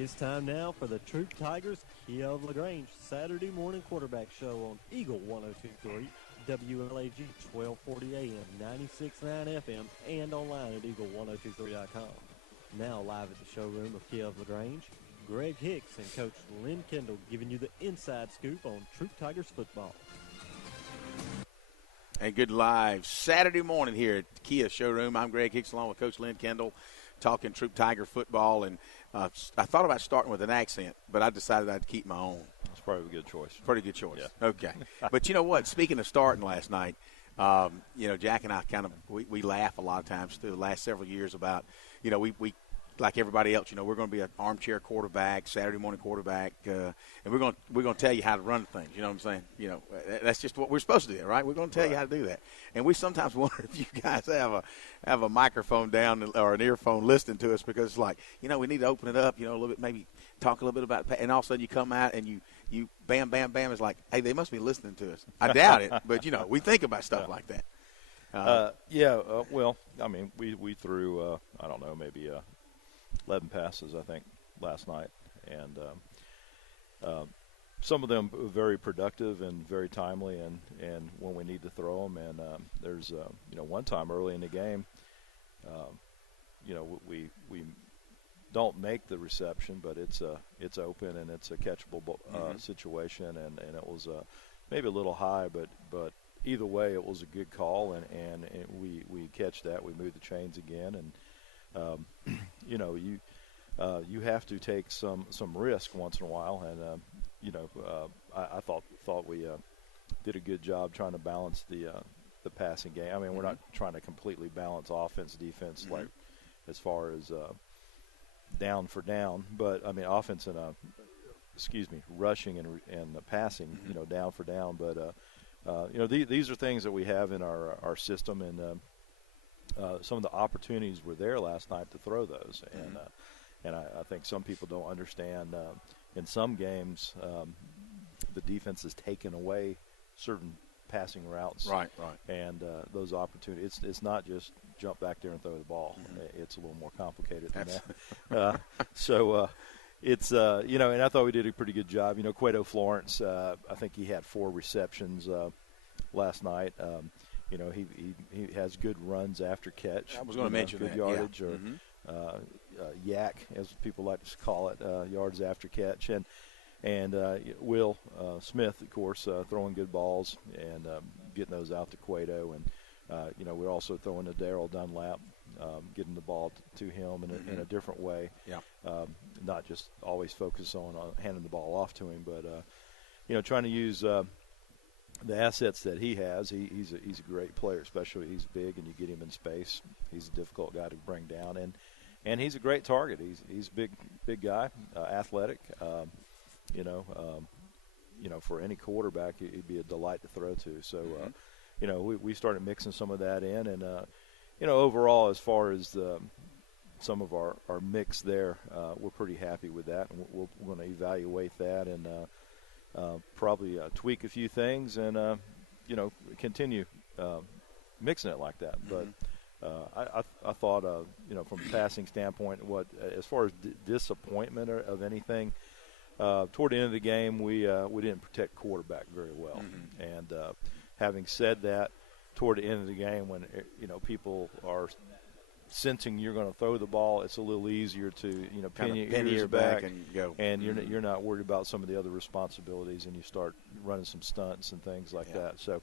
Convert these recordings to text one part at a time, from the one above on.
It's time now for the Troop Tigers Kia of LaGrange Saturday morning quarterback show on Eagle 102.3, WLAG 1240 AM, 96.9 FM, and online at eagle1023.com. Now live at the showroom of Kia of LaGrange, Greg Hicks and Coach Lynn Kendall giving you the inside scoop on Troop Tigers football. And good live Saturday morning here at the Kia showroom. I'm Greg Hicks along with Coach Lynn Kendall talking Troop Tiger football. And I thought about starting with an accent, but I decided I'd keep my own. That's probably a good choice. Pretty good choice. Yeah. Okay. But you know what? Speaking of starting last night, Jack and I we laugh a lot of times through the last several years about, we like everybody else, we're going to be an armchair quarterback, Saturday morning quarterback, and we're going to tell you how to run things. You know what I'm saying? That's just what we're supposed to do, right? We're going to tell you how to do that. And we sometimes wonder if you guys have a microphone down or an earphone listening to us, because it's like, we need to open it up, a little bit, maybe talk a little bit about it, and all of a sudden you come out and you bam, bam, bam. It's like, hey, they must be listening to us. I doubt it, but we think about stuff like that. Well, I mean, we threw I don't know, maybe 11 passes, I think, last night, and some of them very productive and very timely, and when we need to throw them. And there's one time early in the game, we don't make the reception, but it's open and it's a catchable situation, and it was maybe a little high, but either way it was a good call, and we catch that, we move the chains again, and you have to take some risk once in a while, and I thought we did a good job trying to balance the passing game. I mean, we're not trying to completely balance offense, defense, like as far as down for down, but I mean offense and rushing and passing, down for down. But these are things that we have in our system, and some of the opportunities were there last night to throw those, and I think some people don't understand. In some games, the defense has taken away certain passing routes, right, and those opportunities. It's not just jump back there and throw the ball. It's a little more complicated than that. It's and I thought we did a pretty good job. Cueto Florence, I think he had 4 receptions last night. He has good runs after catch. I was going to mention good that. Yardage, yeah. or yak, as people like to call it, yards after catch, and Will Smith, of course, throwing good balls and getting those out to Cueto, and we're also throwing to Darryl Dunlap, getting the ball to him in a different way. Yeah. Not just always focus on handing the ball off to him, but trying to use the assets that he has. He's a great player, especially he's big and you get him in space. He's a difficult guy to bring down, and he's a great target. He's a big guy, athletic. For any quarterback, he'd be a delight to throw to. So, we started mixing some of that in, and overall, as far as some of our mix there, we're pretty happy with that, and we're going to evaluate that and probably tweak a few things and continue mixing it like that. But I thought from a passing standpoint, as far as disappointment of anything, toward the end of the game we didn't protect quarterback very well. And having said that, toward the end of the game, when people are sensing you're going to throw the ball, it's a little easier to pin your ears back and go, and you're not worried about some of the other responsibilities, and you start running some stunts and things like that. So,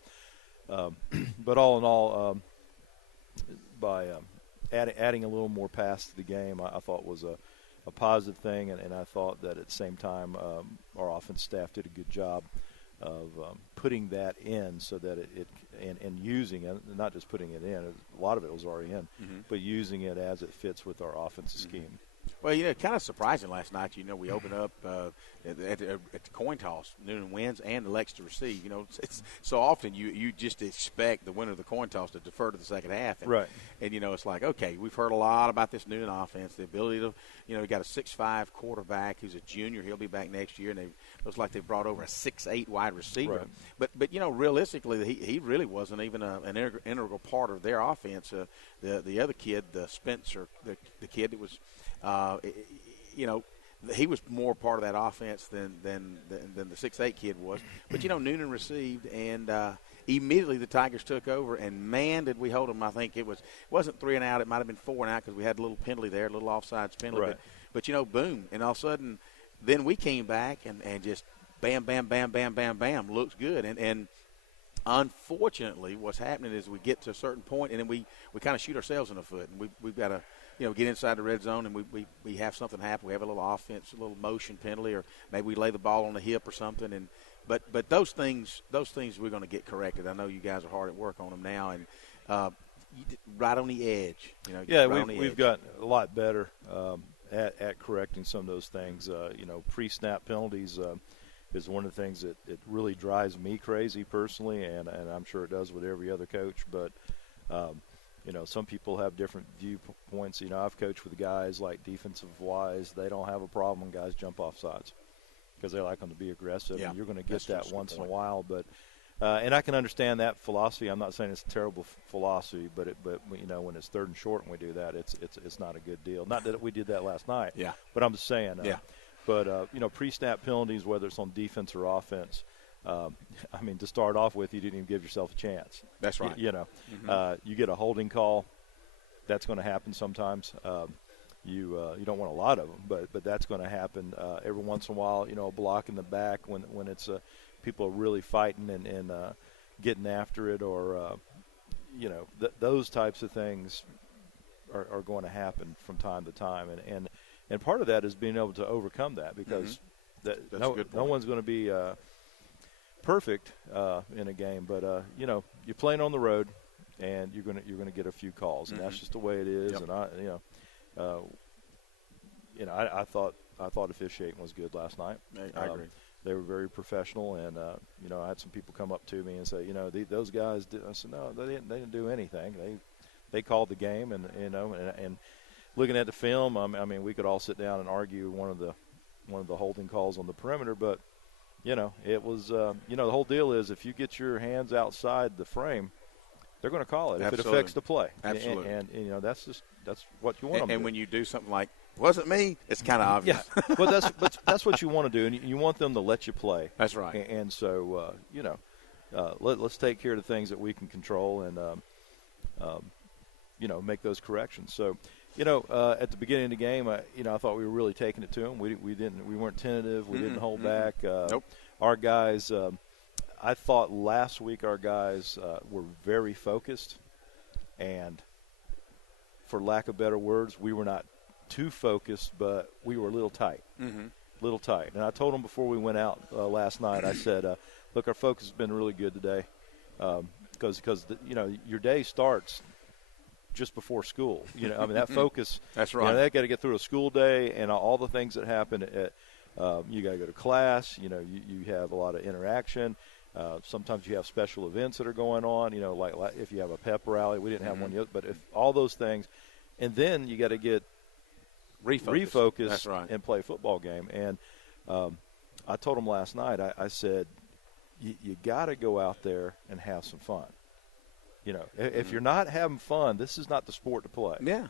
but all in all, by adding a little more pass to the game, I thought was a positive thing, and I thought that at the same time our offense staff did a good job of putting that in, so that it and using it, not just putting it in. A lot of it was already in, but using it as it fits with our offensive scheme. Well, kind of surprising last night. We opened up at the coin toss, Noonan wins and elects to receive. It's so often you just expect the winner of the coin toss to defer to the second half. And, right. And, it's like, okay, we've heard a lot about this Noonan offense, the ability to, we got a 6'5" quarterback who's a junior. He'll be back next year. And it looks like they brought over a 6'8" wide receiver. Right. But realistically, he really wasn't even an integral part of their offense. The other kid, Spencer, the kid that was, he was more part of that offense than the 6'8" kid was. But, Noonan received, and immediately the Tigers took over, and, man, did we hold them. I think it wasn't 3 and out. It might have been 4 and out because we had a little penalty there, a little offsides penalty. Right. But boom, and all of a sudden then we came back and just bam, bam, bam, bam, bam, bam, looks good. And unfortunately what's happening is we get to a certain point and then we kind of shoot ourselves in the foot. And we've got to, get inside the red zone and we have something happen. We have a little offense, a little motion penalty, or maybe we lay the ball on the hip or something. But those things we're going to get corrected. I know you guys are hard at work on them now, and right on the edge. We've got a lot better at correcting some of those things. Pre-snap penalties is one of the things that it really drives me crazy personally, and I'm sure it does with every other coach. But some people have different viewpoints. I've coached with guys like defensive-wise. They don't have a problem when guys jump off sides because they like them to be aggressive. Yeah, and you're going to get that once in a while. But and I can understand that philosophy. I'm not saying it's a terrible philosophy, but when it's 3rd and short and we do that, it's not a good deal. Not that we did that last night. Yeah. But I'm just saying. Yeah. But pre-snap penalties, whether it's on defense or offense, to start off with, you didn't even give yourself a chance. That's right. You get a holding call. That's going to happen sometimes. You don't want a lot of them, but that's going to happen every once in a while. A block in the back when it's people are really fighting and getting after it, or those types of things are going to happen from time to time, and part of that is being able to overcome that, because no one's going to be perfect in a game, but you're playing on the road, and you're going to get a few calls, and that's just the way it is. Yep. And I thought officiating was good last night. I agree. They were very professional, and I had some people come up to me and say, those guys did. I said, no, they didn't do anything. They called the game, and looking at the film, we could all sit down and argue one of the holding calls on the perimeter, but it was the whole deal is if you get your hands outside the frame, they're going to call it. Absolutely. If it affects the play. Absolutely. And that's what you want them to do. And when you do something like, wasn't me, it's kind of obvious. Yeah, well, that's what you want to do, and you want them to let you play. That's right. And so, let's take care of the things that we can control and, make those corrections. So, at the beginning of the game, I thought we were really taking it to them. We weren't tentative. We didn't hold back. Nope. Our guys, I thought last week our guys were very focused, and for lack of better words, we were not too focused, but we were a little tight. Little tight. And I told them before we went out last night, I said, look, our focus has been really good today, because your day starts just before school. That focus. That's right. They got to get through a school day and all the things that happen. You got to go to class. You have a lot of interaction. Sometimes you have special events that are going on. Like if you have a pep rally, we didn't have one yet. But if all those things, and then you got to get refocus. That's right. And play a football game. And I told them last night. I said, you got to go out there and have some fun. If you're not having fun, this is not the sport to play. Yeah.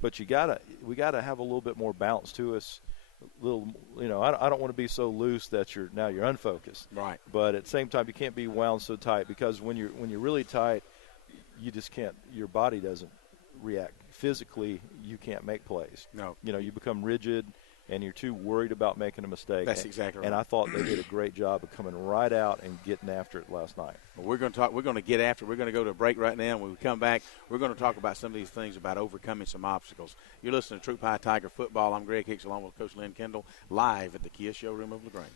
But we gotta have a little bit more balance to us. I don't want to be so loose that you're unfocused. Right. But at the same time, you can't be wound so tight, because when you're really tight, you just can't. Your body doesn't react physically. You can't make plays. No. You become rigid, and you're too worried about making a mistake. That's exactly right. And I thought they did a great job of coming right out and getting after it last night. Well, we're going to get after it. We're going to go to a break right now. When we come back, we're going to talk about some of these things about overcoming some obstacles. You're listening to Troop High Tiger Football. I'm Greg Hicks along with Coach Lynn Kendall, live at the Kia showroom of LaGrange.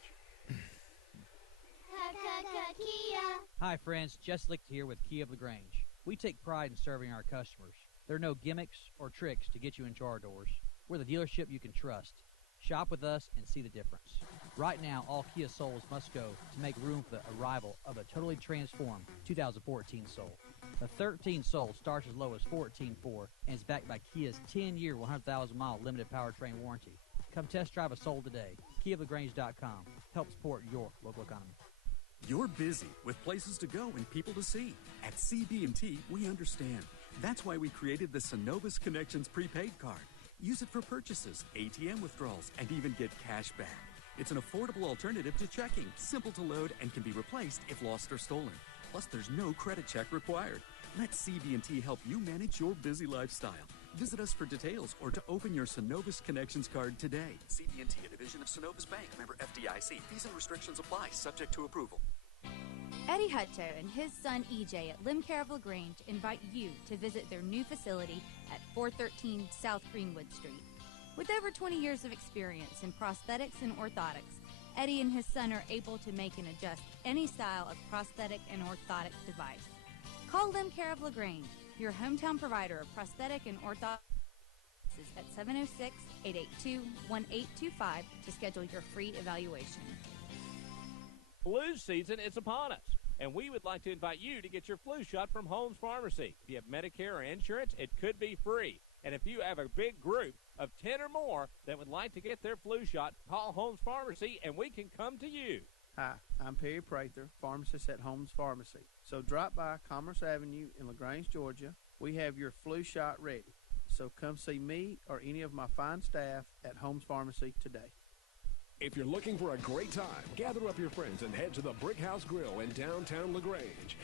Hi, friends. Jess Licht here with Kia of LaGrange. We take pride in serving our customers. There are no gimmicks or tricks to get you into our doors. We're the dealership you can trust. Shop with us and see the difference. Right now, all Kia Souls must go to make room for the arrival of a totally transformed 2014 Soul. The 13 Soul starts as low as $14,400 and is backed by Kia's 10-year, 100,000-mile limited powertrain warranty. Come test drive a Soul today. KiaLaGrange.com. Help support your local economy. You're busy with places to go and people to see. At CB&T, we understand. That's why we created the Synovus Connections prepaid card. Use it for purchases, ATM withdrawals, and even get cash back. It's an affordable alternative to checking, simple to load, and can be replaced if lost or stolen. Plus, there's no credit check required. Let CB&T help you manage your busy lifestyle. Visit us for details or to open your Synovus Connections card today. CB&T, a division of Synovus Bank, member FDIC. Fees and restrictions apply, subject to approval. Eddie Hutto and his son EJ at Limb Care of LaGrange invite you to visit their new facility at 413 South Greenwood Street. With over 20 years of experience in prosthetics and orthotics, Eddie and his son are able to make and adjust any style of prosthetic and orthotic device. Call Limb Care of LaGrange, your hometown provider of prosthetic and orthotic at 706-882-1825 to schedule your free evaluation. Flu season is upon us, and we would like to invite you to get your flu shot from Holmes Pharmacy. If you have Medicare or insurance, it could be free. And if you have a big group of 10 or more that would like to get their flu shot, call Holmes Pharmacy, and we can come to you. Hi, I'm Perry Prather, pharmacist at Holmes Pharmacy. So drop by Commerce Avenue in LaGrange, Georgia. We have your flu shot ready. So come see me or any of my fine staff at Holmes Pharmacy today. If you're looking for a great time, gather up your friends and head to the Brick House Grill in downtown LaGrange.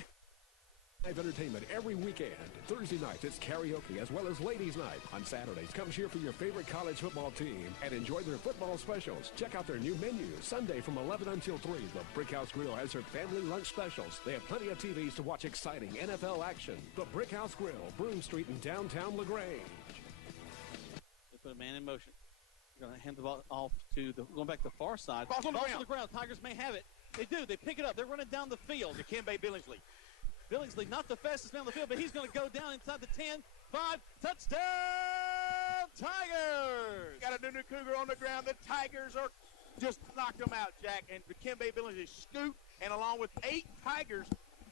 Live entertainment every weekend. Thursday nights, it's karaoke as well as ladies' night. On Saturdays, come cheer for your favorite college football team and enjoy their football specials. Check out their new menu. Sunday from 11 until 3, the Brick House Grill has their family lunch specials. They have plenty of TVs to watch exciting NFL action. The Brick House Grill, Broome Street in downtown LaGrange. They put a man in motion. Going to hand the ball off to going back to the far side. Ball's on the ground. Tigers may have it. They do. They pick it up. They're running down the field. Dikembe Billingsley. Billingsley, not the fastest man on the field, but he's going to go down inside the 10, 5, touchdown, Tigers! Got a new Cougar on the ground. The Tigers are just knocked him out, Jack. And Dikembe Billingsley scooped, and along with 8 Tigers,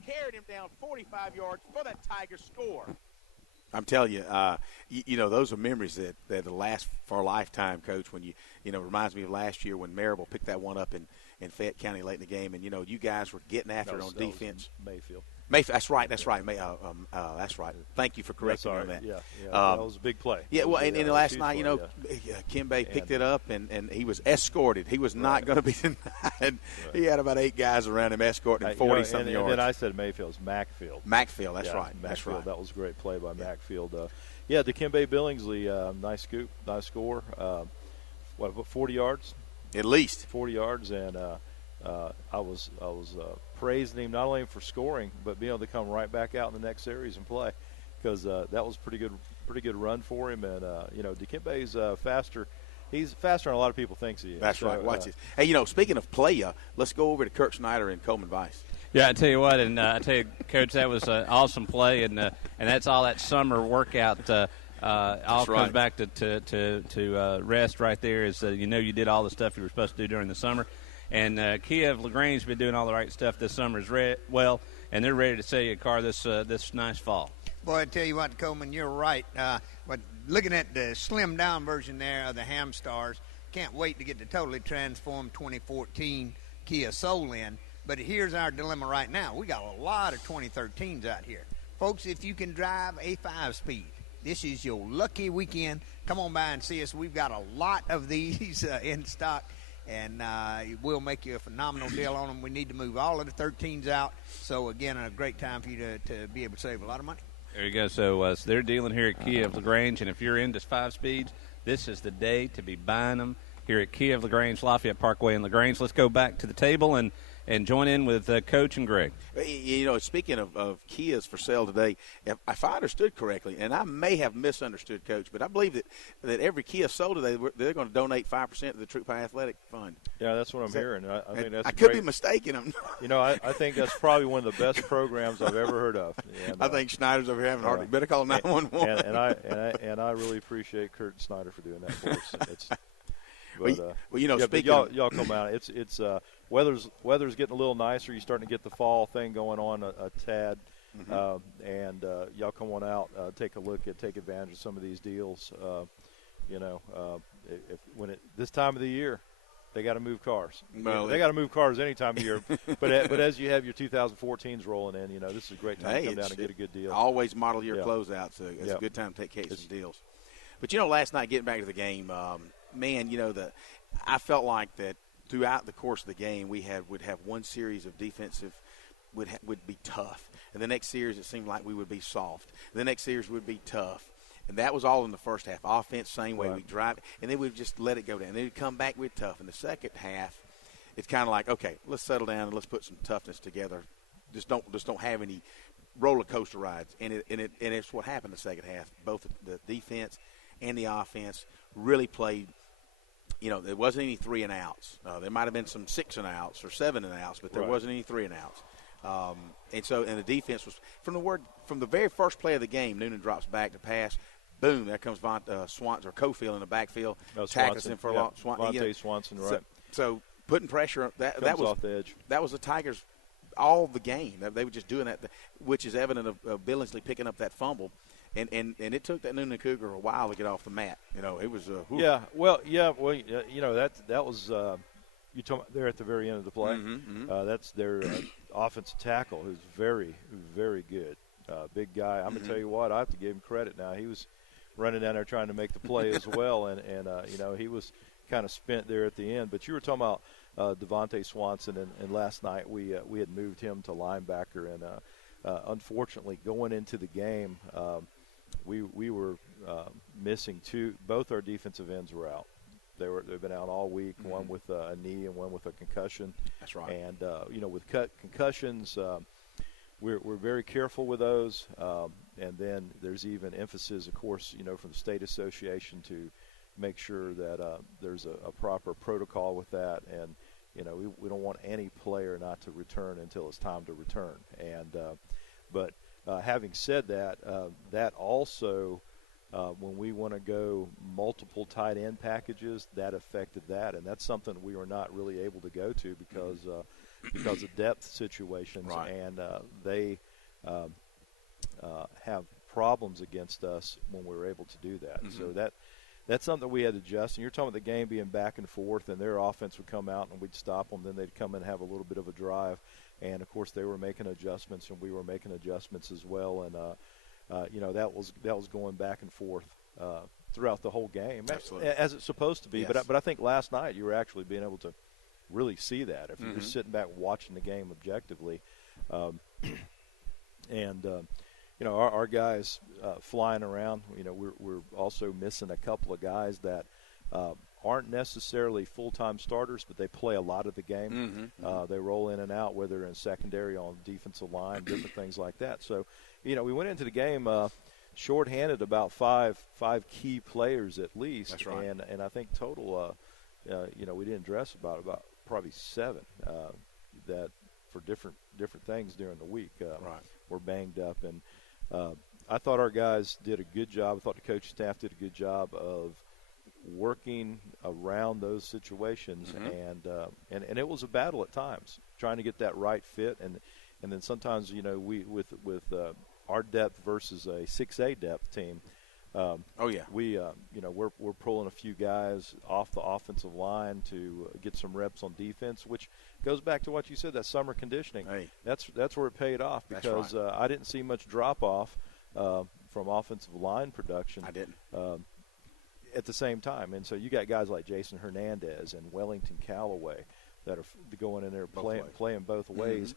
carried him down 45 yards for that Tiger score. I'm telling you, you know, those are memories that last for a lifetime, Coach. When reminds me of last year when Marable picked that one up in Fayette County late in the game, and you guys were getting after it on defense. Mayfield. That's right. That's right. That's right. Thank you for correcting me on that. Yeah, that was a big play. Yeah, well, and last night, Kimbe picked it up, and he was escorted. He was not going to be denied. Right. He had about 8 guys around him escorting him 40-something yards. And then I said Mayfield. It's Macfield. Macfield, that's right. Macfield, that's right. That was a great play by Macfield. Dikembe Billingsley, nice scoop, nice score. 40 yards? At least. 40 yards, and I was praising him not only for scoring, but being able to come right back out in the next series and play, because that was pretty good run for him. And Dikembe's faster. He's faster than a lot of people think he is. That's right. Watch this. Hey, speaking of playa, let's go over to Kurt Snyder and Coleman Vice. Yeah, I tell you what, and I tell you, Coach, that was an awesome play, and that's all that summer workout. All comes back to rest right there. Is you did all the stuff you were supposed to do during the summer. And Kia of LaGrange's been doing all the right stuff this summer and they're ready to sell you a car this nice fall. Boy, I tell you what, Coleman, you're right. But looking at the slimmed-down version there of the Ham Stars, can't wait to get the totally transformed 2014 Kia Soul in. But here's our dilemma right now. We got a lot of 2013s out here. Folks, if you can drive a 5-speed, this is your lucky weekend. Come on by and see us. We've got a lot of these in stock. And we'll make you a phenomenal deal on them. We need to move all of the 13s out. So, again, a great time for you to be able to save a lot of money. There you go. So they're dealing here at Kia of LaGrange. And if you're into 5 speeds, this is the day to be buying them here at Kia of LaGrange, Lafayette Parkway in LaGrange. Let's go back to the table and join in with Coach and Greg. Speaking of Kias for sale today, if I understood correctly, and I may have misunderstood, Coach, but I believe that every Kia sold today, they're going to donate 5% to the Troop High Athletic Fund. Yeah, that's what I'm hearing. I think that's I could be mistaken. I think that's probably one of the best programs I've ever heard of. And, I think Schneider's over here having a heart. Better call 911. And I really appreciate Kurt Snyder for doing that for us. Speaking, y'all come out. It's weather's getting a little nicer. You're starting to get the fall thing going on a tad, and y'all come on out, take advantage of some of these deals. This time of the year, they got to move cars. Well, they got to move cars any time of year. but as you have your 2014s rolling in, this is a great time to come down and get a good deal. Always model year closeout, so it's a good time to take some deals. But, last night getting back to the game, man, I felt like that throughout the course of the game would have one series of defensive would be tough. And the next series it seemed like we would be soft. The next series would be tough. And that was all in the first half. Offense, same way. Right. We drive, and then we'd just let it go down. Then we'd come back with tough. In the second half, it's kind of like, okay, let's settle down and let's put some toughness together. Just don't have any roller coaster rides. And it's what happened in the second half. Both the defense and the offense really played. There wasn't any 3 and outs. There might have been some 6 and outs or 7 and outs, but there wasn't any 3 and outs. And the defense was from the very first play of the game. Noonan drops back to pass. Boom! There comes Swanson or Cofield in the backfield, tackles him for a long. Swanson, right? So putting pressure that was off the edge. That was the Tigers all the game. They were just doing that, which is evident of Billingsley picking up that fumble. And it took that Noonan Cougar a while to get off the mat. It was that was you talking there at the very end of the play. That's their offensive tackle, who's very, very good, big guy. I'm gonna tell you what, I have to give him credit. Now he was running down there trying to make the play as well, and he was kind of spent there at the end. But you were talking about Devontae Swanson, and last night we had moved him to linebacker, and unfortunately going into the game. We were missing both our defensive ends were out. They've been out all week. One with a knee and one with a concussion. That's right. And with concussions, we're very careful with those. And then there's even emphasis, of course, from the state association to make sure that there's a proper protocol with that. And we don't want any player not to return until it's time to return. And but having said that, that also. When we want to go multiple tight end packages, that affected that, and that's something we were not really able to go to because of depth situations, right. And they have problems against us when we were able to do that. So that's something we had to adjust. And you're talking about the game being back and forth, and their offense would come out and we'd stop them, then they'd come and have a little bit of a drive, and of course they were making adjustments and we were making adjustments as well, and that was going back and forth throughout the whole game, as it's supposed to be. Yes. But I think last night you were actually being able to really see that if you were sitting back watching the game objectively. Our guys flying around. We're also missing a couple of guys that aren't necessarily full-time starters, but they play a lot of the game. They roll in and out, whether in secondary, on defensive line, different things like that. So. We went into the game shorthanded about five key players at least. That's right. And I think total, we didn't dress about probably 7 that for different things during the week. Were banged up, and I thought our guys did a good job. I thought the coaching staff did a good job of working around those situations, and it was a battle at times trying to get that right fit, and then sometimes we with our depth versus a 6A depth team. We're pulling a few guys off the offensive line to get some reps on defense, which goes back to what you said, that summer conditioning. That's where it paid off, because I didn't see much drop off from offensive line production. I didn't. At the same time, and so you got guys like Jason Hernandez and Wellington Callaway that are going in there playing both ways.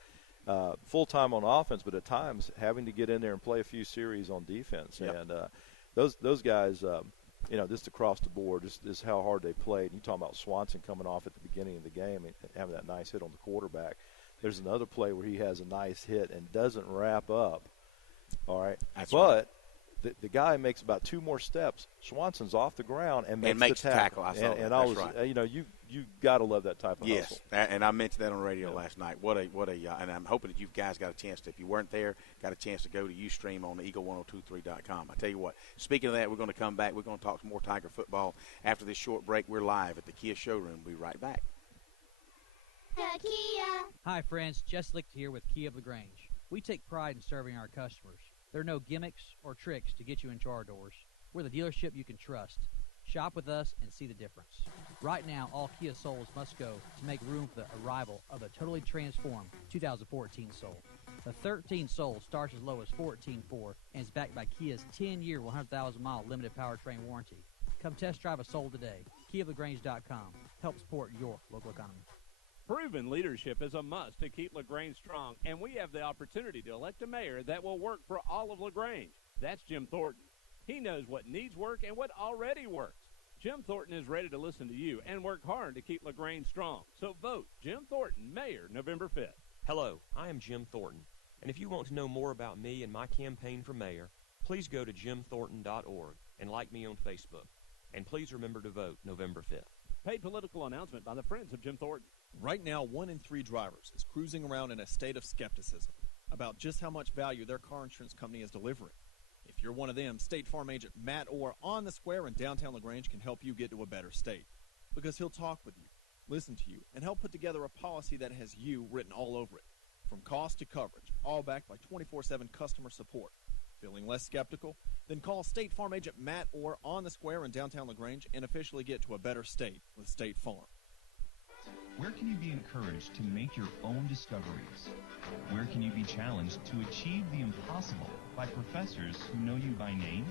Full time on offense, but at times having to get in there and play a few series on defense. And those guys, just across the board, just is how hard they played. You talking about Swanson coming off at the beginning of the game and having that nice hit on the quarterback. There's another play where he has a nice hit and doesn't wrap up. All right, but the guy makes about 2 more steps. Swanson's off the ground and makes the tackle. I saw and that. I was, right. You got to love that type of hustle. Yes, and I mentioned that on the radio last night. And I'm hoping that you guys got a chance to, if you weren't there, got a chance to go to Ustream on eagle1023.com. I tell you what, speaking of that, we're going to come back. We're going to talk some more Tiger football after this short break. We're live at the Kia showroom. We'll be right back. Kia. Hi, friends. Jess Licht here with Kia of LaGrange. We take pride in serving our customers. There are no gimmicks or tricks to get you into our doors. We're the dealership you can trust. Shop with us and see the difference. Right now, all Kia Souls must go to make room for the arrival of a totally transformed 2014 Soul. The 13 Soul starts as low as $14.4 and is backed by Kia's 10-year, 100,000-mile limited powertrain warranty. Come test drive a Soul today. KiaLaGrange.com. Help support your local economy. Proven leadership is a must to keep LaGrange strong, and we have the opportunity to elect a mayor that will work for all of LaGrange. That's Jim Thornton. He knows what needs work and what already works. Jim Thornton is ready to listen to you and work hard to keep LaGrange strong. So vote Jim Thornton, Mayor, November 5th. Hello, I am Jim Thornton, and if you want to know more about me and my campaign for mayor, please go to jimthornton.org and like me on Facebook. And please remember to vote November 5th. Paid political announcement by the Friends of Jim Thornton. Right now, 1 in 3 drivers is cruising around in a state of skepticism about just how much value their car insurance company is delivering. If you're one of them, State Farm agent Matt Orr on the square in downtown LaGrange can help you get to a better state, because he'll talk with you, listen to you, and help put together a policy that has you written all over it, from cost to coverage, all backed by 24/7 customer support. Feeling less skeptical? Then call State Farm agent Matt Orr on the square in downtown LaGrange and officially get to a better state with State Farm. Where can you be encouraged to make your own discoveries? Where can you be challenged to achieve the impossible by professors who know you by name?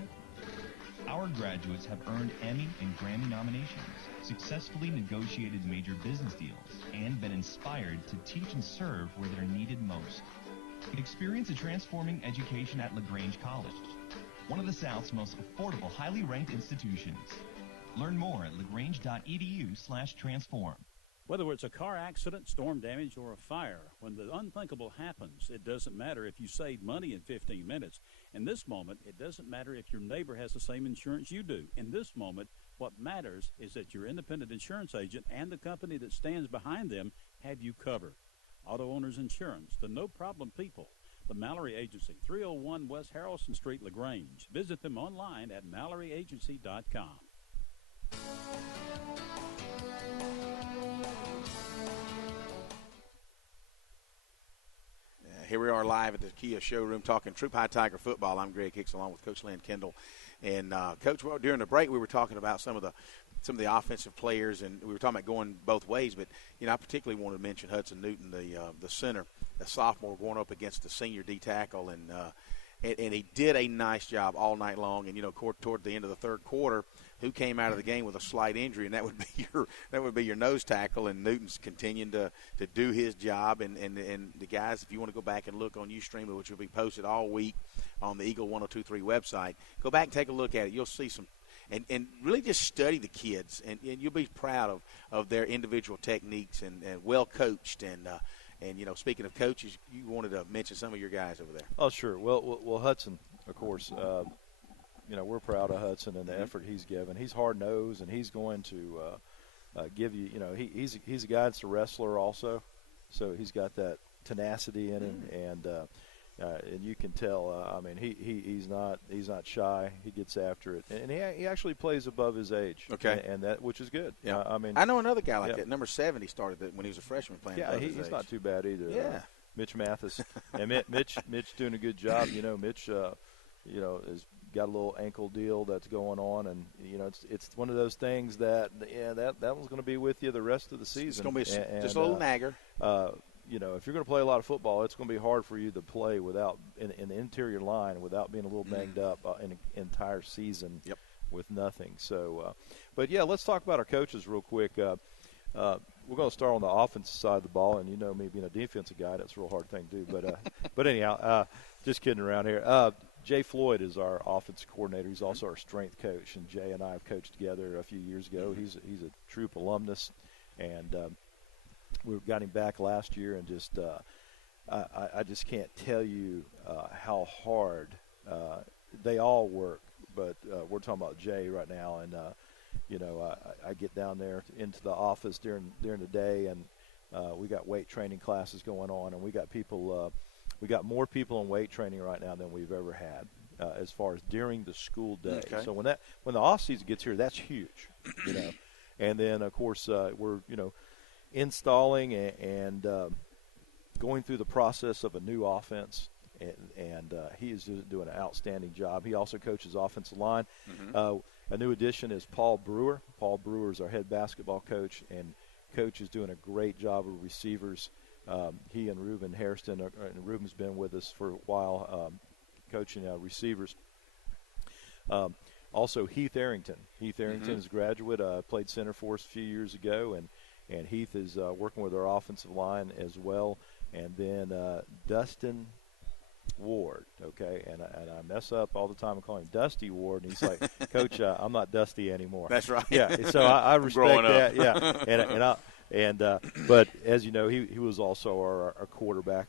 Our graduates have earned Emmy and Grammy nominations, successfully negotiated major business deals, and been inspired to teach and serve where they're needed most. Experience a transforming education at LaGrange College, one of the South's most affordable, highly ranked institutions. Learn more at lagrange.edu/transform. Whether it's a car accident, storm damage, or a fire, when the unthinkable happens, it doesn't matter if you save money in 15 minutes. In this moment, it doesn't matter if your neighbor has the same insurance you do. In this moment, what matters is that your independent insurance agent and the company that stands behind them have you covered. Auto Owners Insurance, the no-problem people. The Mallory Agency, 301 West Harrelson Street, LaGrange. Visit them online at MalloryAgency.com. Here we are live at the Kia showroom talking Troop High Tiger football. I'm Greg Hicks along with Coach Lynn Kendall. And, Coach, well, during the break we were talking about some of the offensive players, and we were talking about going both ways. But, I particularly wanted to mention Hudson Newton, the center, the sophomore going up against the senior D tackle. And he did a nice job all night long. And, toward the end of the third quarter, who came out of the game with a slight injury, and that would be your nose tackle. And Newton's continuing to do his job. And the guys, if you want to go back and look on Ustream, which will be posted all week on the Eagle 102.3 website, go back and take a look at it. You'll see some, and really just study the kids, and you'll be proud of their individual techniques and well coached. And speaking of coaches, you wanted to mention some of your guys over there. Oh, sure. Well, Hudson, of course. We're proud of Hudson and the effort he's given. He's hard-nosed, and he's going to give you, he's a guy that's a wrestler also, so he's got that tenacity in him, and you can tell. He's not shy. He gets after it, and he actually plays above his age. Okay, and that, which is good. Yeah, I know another guy like that. Number 7, he started when he was a freshman playing. Yeah, above his he's age. not too bad either. Yeah, Mitch Mathis, and Mitch doing a good job. Mitch, has got a little ankle deal that's going on, and it's one of those things that one's going to be with you the rest of the season. It's going to be just a little nagger. If you're going to play a lot of football, it's going to be hard for you to play without in the interior line without being a little banged up in an entire season with nothing. So, but yeah, let's talk about our coaches real quick. We're going to start on the offensive side of the ball, and me being a defensive guy, that's a real hard thing to do. But anyhow, just kidding around here. Jay Floyd is our offensive coordinator. He's also our strength coach, and Jay and I have coached together a few years ago. He's a Troop alumnus, and we got him back last year, and just I just can't tell you how hard they all work. But we're talking about Jay right now, and I get down there into the office during the day, and we got weight training classes going on, and we got people. We got more people in weight training right now than we've ever had, as far as during the school day. Okay. So when the off season gets here, that's huge, And then of course we're installing and going through the process of a new offense, and he is doing an outstanding job. He also coaches offensive line. A new addition is Paul Brewer. Paul Brewer is our head basketball coach, and coach is doing a great job of receivers. He and Reuben Hairston, and Reuben's been with us for a while, coaching receivers. Also, Heath Arrington. Heath Arrington is a graduate, played center for us a few years ago, and Heath is working with our offensive line as well. And then Dustin Ward, okay, and I mess up all the time. I call him Dusty Ward, and he's like, Coach, I'm not Dusty anymore. That's right. Yeah, so I respect that. Yeah, but as you know, he was also our quarterback,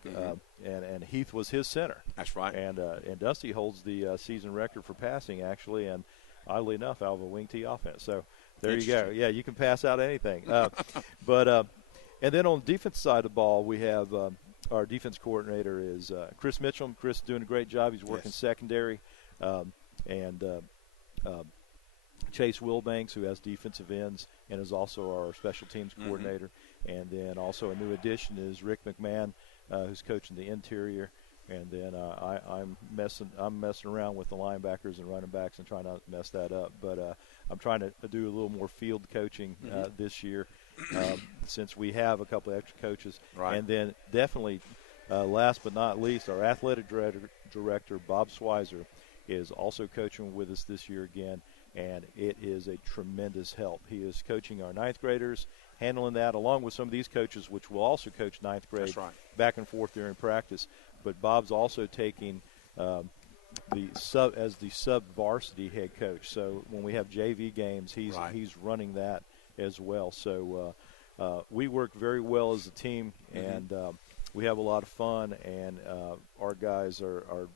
and Heath was his center. That's right. And Dusty holds the season record for passing, actually, and oddly enough, out of a wing T offense. So there you go. Yeah, you can pass out anything. And then on the defense side of the ball, we have our defense coordinator is Chris Mitchell. Chris is doing a great job. He's working secondary. And Chase Wilbanks, who has defensive ends and is also our special teams coordinator. And then also a new addition is Rick McMahon, who's coaching the interior. And then I'm messing around with the linebackers and running backs and trying not to mess that up. But I'm trying to do a little more field coaching this year since we have a couple of extra coaches. Right. And then definitely, last but not least, our athletic director, Bob Schweizer, is also coaching with us this year again. And it is a tremendous help. He is coaching our ninth graders, handling that along with some of these coaches, which will also coach ninth grade back and forth during practice. But Bob's also taking the sub varsity head coach. So when we have JV games, he's running that as well. So we work very well as a team, and we have a lot of fun. And our guys are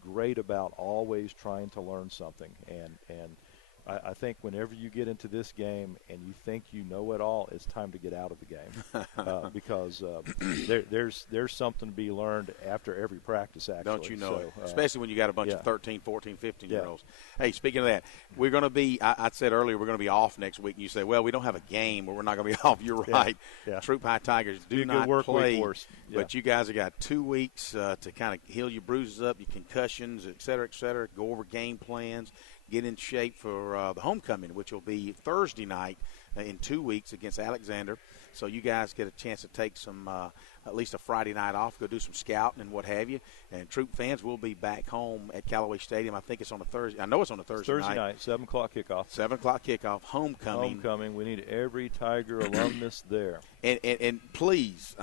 great about always trying to learn something. And I think whenever you get into this game and you think you know it all, it's time to get out of the game because there's something to be learned after every practice, actually. Don't you know it? Especially when you got a bunch of 13, 14, 15-year-olds. Hey, speaking of that, we're going to be – I said earlier we're going to be off next week. And you say, well, we don't have a game where we're not going to be off. You're right. Yeah. Troop High Tigers do not play, but you guys have got 2 weeks to kind of heal your bruises up, your concussions, et cetera, go over game plans, get in shape for the homecoming, which will be Thursday night in 2 weeks against Alexander. So you guys get a chance to take some, at least a Friday night off, go do some scouting and what have you. And Troop fans will be back home at Callaway Stadium. I think it's on a Thursday. I know it's on a Thursday night. 7 o'clock kickoff. 7 o'clock kickoff, homecoming. We need every Tiger alumnus there. And please,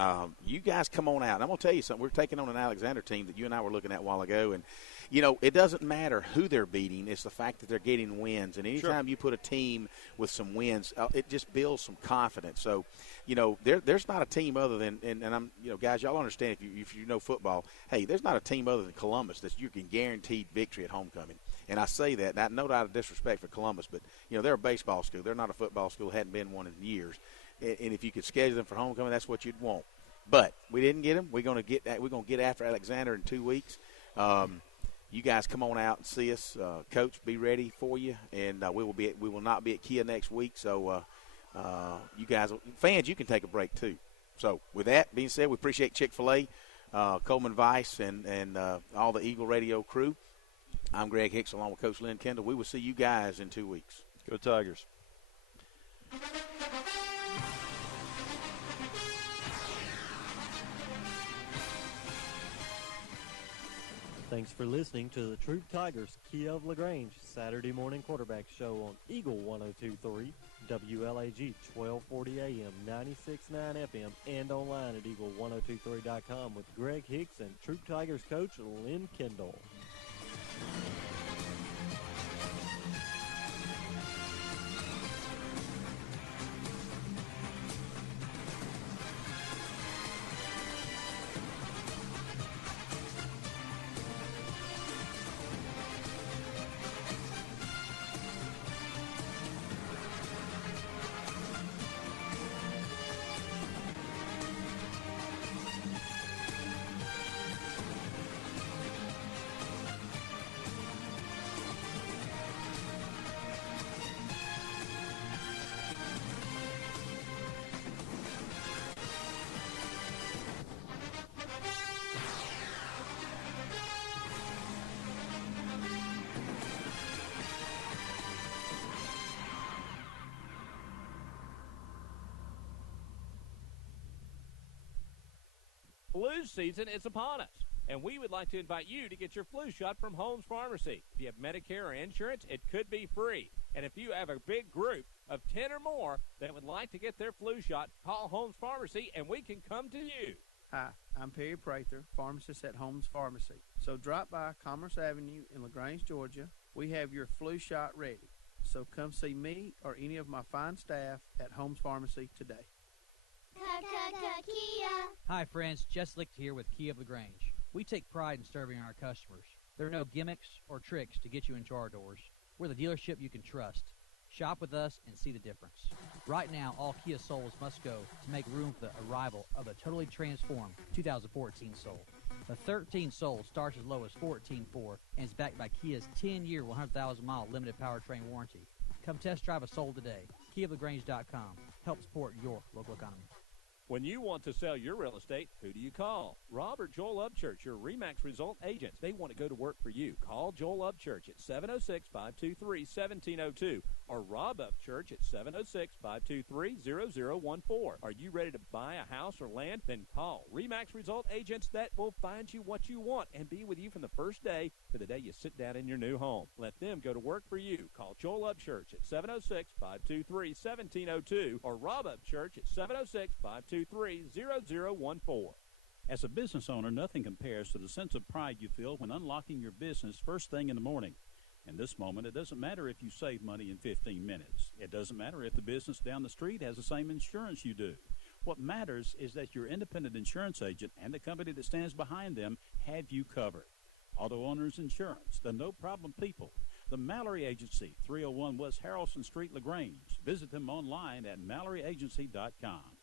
you guys come on out. And I'm going to tell you something. We're taking on an Alexander team that you and I were looking at a while ago. And, you know, it doesn't matter who they're beating. It's the fact that they're getting wins. And anytime you put a team with some wins, it just builds some confidence. So, you know, there's not a team other than, and I'm, you know, guys, y'all understand if you know football, hey, there's not a team other than Columbus that you can guaranteed victory at homecoming. And I say that, no doubt of disrespect for Columbus, but, you know, they're a baseball school. They're not a football school, hadn't been one in years. And if you could schedule them for homecoming, that's what you'd want. But we didn't get them. We're going to get after Alexander in 2 weeks. You guys come on out and see us. Coach, be ready for you. And we will not be at Kia next week. So you guys, fans, you can take a break too. So with that being said, we appreciate Chick-fil-A, Coleman Vice, and all the Eagle Radio crew. I'm Greg Hicks along with Coach Lynn Kendall. We will see you guys in 2 weeks. Go Tigers. Thanks for listening to the Troop Tigers Kia of LaGrange Saturday morning quarterback show on Eagle 102.3, WLAG 1240 AM, 96.9 FM, and online at eagle1023.com with Greg Hicks and Troop Tigers coach Lynn Kendall. Flu season is upon us, and we would like to invite you to get your flu shot from Holmes Pharmacy. If you have Medicare or insurance, it could be free. And if you have a big group of 10 or more that would like to get their flu shot, call Holmes Pharmacy, and we can come to you. Hi, I'm Perry Prather, pharmacist at Holmes Pharmacy. So drop by Commerce Avenue in LaGrange, Georgia. We have your flu shot ready. So come see me or any of my fine staff at Holmes Pharmacy today. Kia. Hi, friends. Jess Licht here with Kia of LaGrange. We take pride in serving our customers. There are no gimmicks or tricks to get you into our doors. We're the dealership you can trust. Shop with us and see the difference. Right now, all Kia Souls must go to make room for the arrival of a totally transformed 2014 Soul. The 13 Soul starts as low as $14,400 and is backed by Kia's 10-year, 100,000-mile limited powertrain warranty. Come test drive a Soul today. KiaLaGrange.com. Help support your local economy. When you want to sell your real estate, who do you call? Rob or Joel Upchurch, your RE/MAX result agents. They want to go to work for you. Call Joel Upchurch at 706-523-1702 or Rob Upchurch at 706-523-0014. Are you ready to buy a house or land? Then call RE/MAX result agents that will find you what you want and be with you from the first day to the day you sit down in your new home. Let them go to work for you. Call Joel Upchurch at 706-523-1702 or Rob Upchurch at 706-523-0014. As a business owner, nothing compares to the sense of pride you feel when unlocking your business first thing in the morning. In this moment, it doesn't matter if you save money in 15 minutes. It doesn't matter if the business down the street has the same insurance you do. What matters is that your independent insurance agent and the company that stands behind them have you covered. Auto Owners Insurance, the no-problem people. The Mallory Agency, 301 West Harrelson Street, LaGrange. Visit them online at MalloryAgency.com.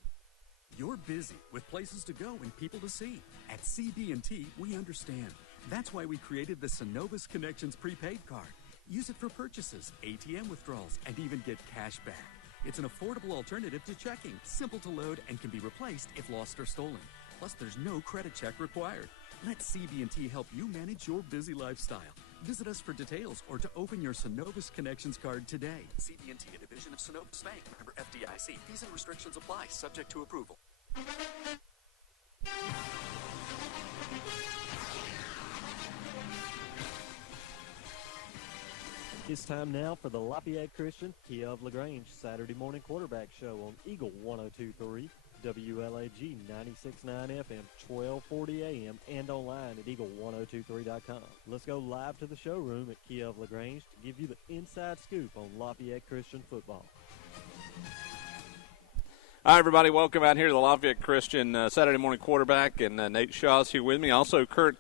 You're busy with places to go and people to see. At CB&T, we understand. That's why we created the Synovus Connections prepaid card. Use it for purchases, ATM withdrawals, and even get cash back. It's an affordable alternative to checking, simple to load, and can be replaced if lost or stolen. Plus, there's no credit check required. Let CB&T help you manage your busy lifestyle. Visit us for details or to open your Synovus Connections card today. CB&T, a division of Synovus Bank. Member FDIC. Fees and restrictions apply, subject to approval. It's time now for the Lafayette Christian Kia of LaGrange Saturday morning quarterback show on Eagle 102.3, WLAG 96.9 FM, 1240 AM, and online at eagle1023.com. Let's go live to the showroom at Kia of LaGrange to give you the inside scoop on Lafayette Christian football. Hi, everybody. Welcome out here to the Lafayette Christian Saturday morning quarterback, and Nate Shaw's here with me. Also, Kurt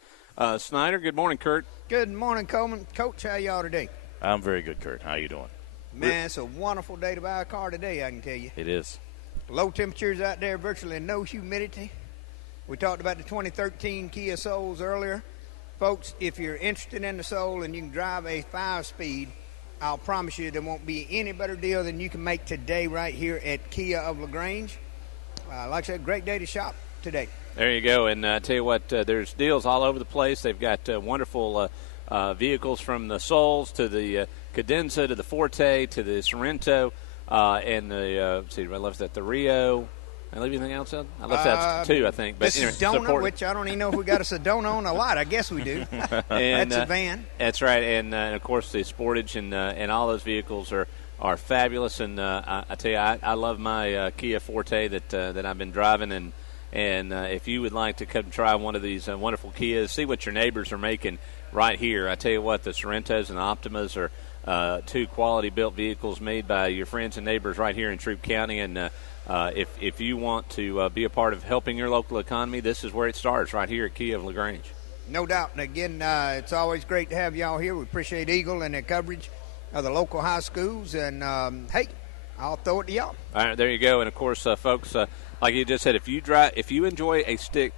Snyder. Good morning, Kurt. Good morning, Coleman. Coach, how y'all today? I'm very good, Kurt. How you doing? Man, it's a wonderful day to buy a car today, I can tell you. It is. Low temperatures out there, virtually no humidity. We talked about the 2013 Kia Souls earlier. Folks, if you're interested in the Soul and you can drive a 5-speed, I'll promise you there won't be any better deal than you can make today right here at Kia of LaGrange. Like I said, great day to shop today. There you go. And I tell you what, there's deals all over the place. They've got wonderful vehicles from the Souls to the Cadenza to the Forte to the Sorrento and the, I left that the Rio. I leave anything else out? I left out two, I think. But the Sedona, which I don't even know if we got a Sedona on a lot. I guess we do. And, that's a van. That's right. And of course, the Sportage and all those vehicles are fabulous. And I tell you, I love my Kia Forte that I've been driving. And if you would like to come try one of these wonderful Kias, see what your neighbors are making right here. I tell you what, the Sorrentos and the Optimas are two quality-built vehicles made by your friends and neighbors right here in Troup County. And if you want to be a part of helping your local economy, this is where it starts, right here at Kia of LaGrange. No doubt. And again, it's always great to have y'all here. We appreciate Eagle and their coverage of the local high schools. And, hey, I'll throw it to y'all. All right, there you go. And, of course, folks, like you just said, if you enjoy a stick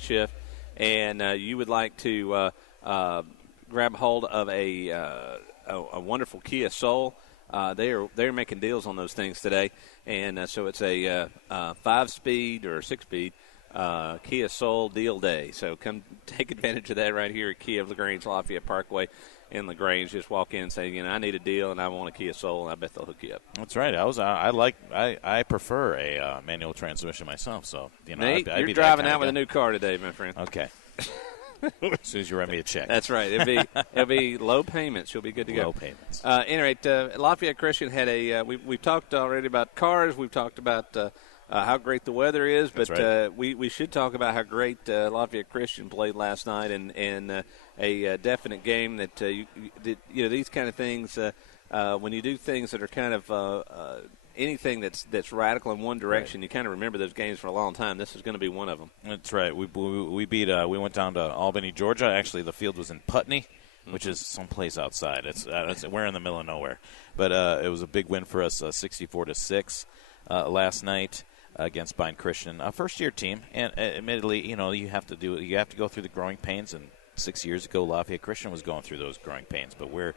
shift and you would like to grab hold of a wonderful Kia Soul, they're making deals on those things today. And so it's a 5-speed or 6-speed Kia Soul Deal Day. So come take advantage of that right here at Kia of LaGrange, Lafayette Parkway in LaGrange. Just walk in and say, I need a deal and I want a Kia Soul, and I bet they'll hook you up. That's right. I prefer a manual transmission myself. So Nate, I'd you're be driving out with a new car today, my friend. Okay. As soon as you write me a check. That's right. It'll be low payments. You'll be good to go. Low payments. Anyway, Lafayette Christian had we've talked already about cars. We've talked about how great the weather is, but right. we should talk about how great Lafayette Christian played last night, and a definite game that these kind of things when you do things that are kind of anything that's radical in one direction, you kind of remember those games for a long time. This is going to be one of them. That's right. We beat. We went down to Albany, Georgia. Actually, the field was in Putney, which is someplace outside. We're in the middle of nowhere, but it was a big win for us, 64-6 last night against Bine Christian, a first-year team. And admittedly, you have to go through the growing pains. And 6 years ago, Lafayette Christian was going through those growing pains, but we're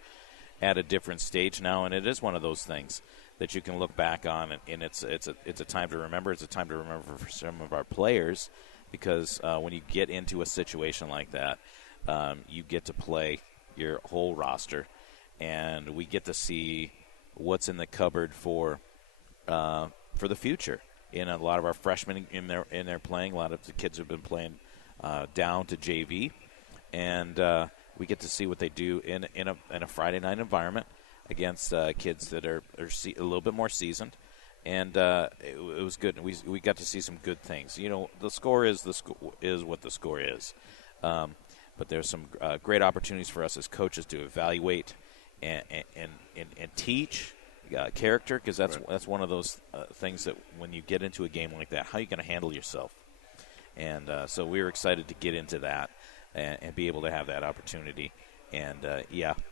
at a different stage now, and it is one of those things that you can look back on, and it's a time to remember. It's a time to remember for some of our players, because when you get into a situation like that, you get to play your whole roster, and we get to see what's in the cupboard for the future. And a lot of our freshmen in there playing. A lot of the kids have been playing down to JV, and we get to see what they do in a Friday night environment against kids that are a little bit more seasoned, and it was good. We got to see some good things. The score is what the score is, but there's some great opportunities for us as coaches to evaluate and teach character, because that's one of those things that when you get into a game like that, how are you going to handle yourself? And so we were excited to get into that and be able to have that opportunity. And,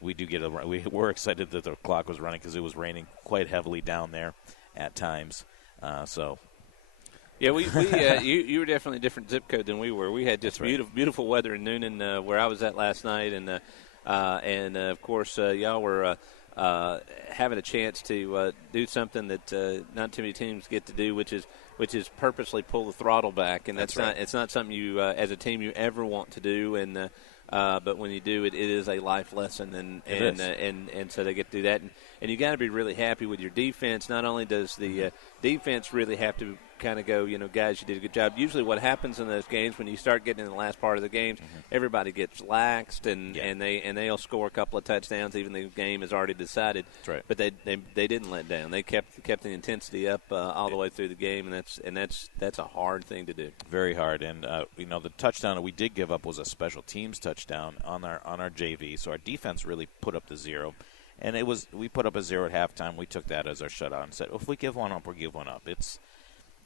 we do we were excited that the clock was running because it was raining quite heavily down there at times. Yeah, you were definitely a different zip code than we were. We had just beautiful weather in Noonan where I was at last night. And of course, y'all were having a chance to do something that not too many teams get to do, which is purposely pull the throttle back. And it's not something you, as a team, you ever want to do. And but when you do it, it is a life lesson, and so they get to do that, and you got to be really happy with your defense. Not only does the defense really have to kind of go, guys, you did a good job. Usually, what happens in those games when you start getting in the last part of the games, everybody gets laxed, and they'll score a couple of touchdowns, even though the game is already decided. That's right. But they didn't let down. They kept the intensity up all the way through the game, and that's a hard thing to do. Very hard. And the touchdown that we did give up was a special teams touchdown on our JV. So our defense really put up the 0. And we put up a 0 at halftime. We took that as our shutout and said, if we give one up, we'll give one up.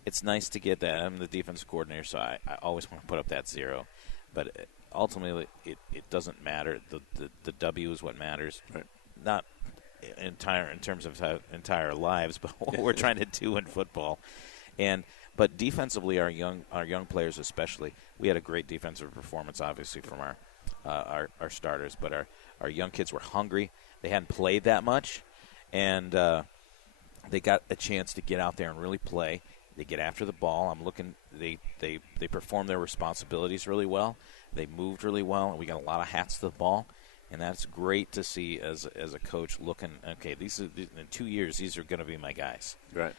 It's nice to get that. I'm the defensive coordinator, so I always want to put up that 0. But ultimately, it doesn't matter. The W is what matters. Right. Not in terms of entire lives, but what we're trying to do in football. But defensively, our young players especially, we had a great defensive performance, obviously, from our starters. But our young kids were hungry. They hadn't played that much, and they got a chance to get out there and really play. They get after the ball. I'm looking. They perform their responsibilities really well. They moved really well, and we got a lot of hats to the ball, and that's great to see as a coach looking. Okay, in 2 years, these are going to be my guys. Right.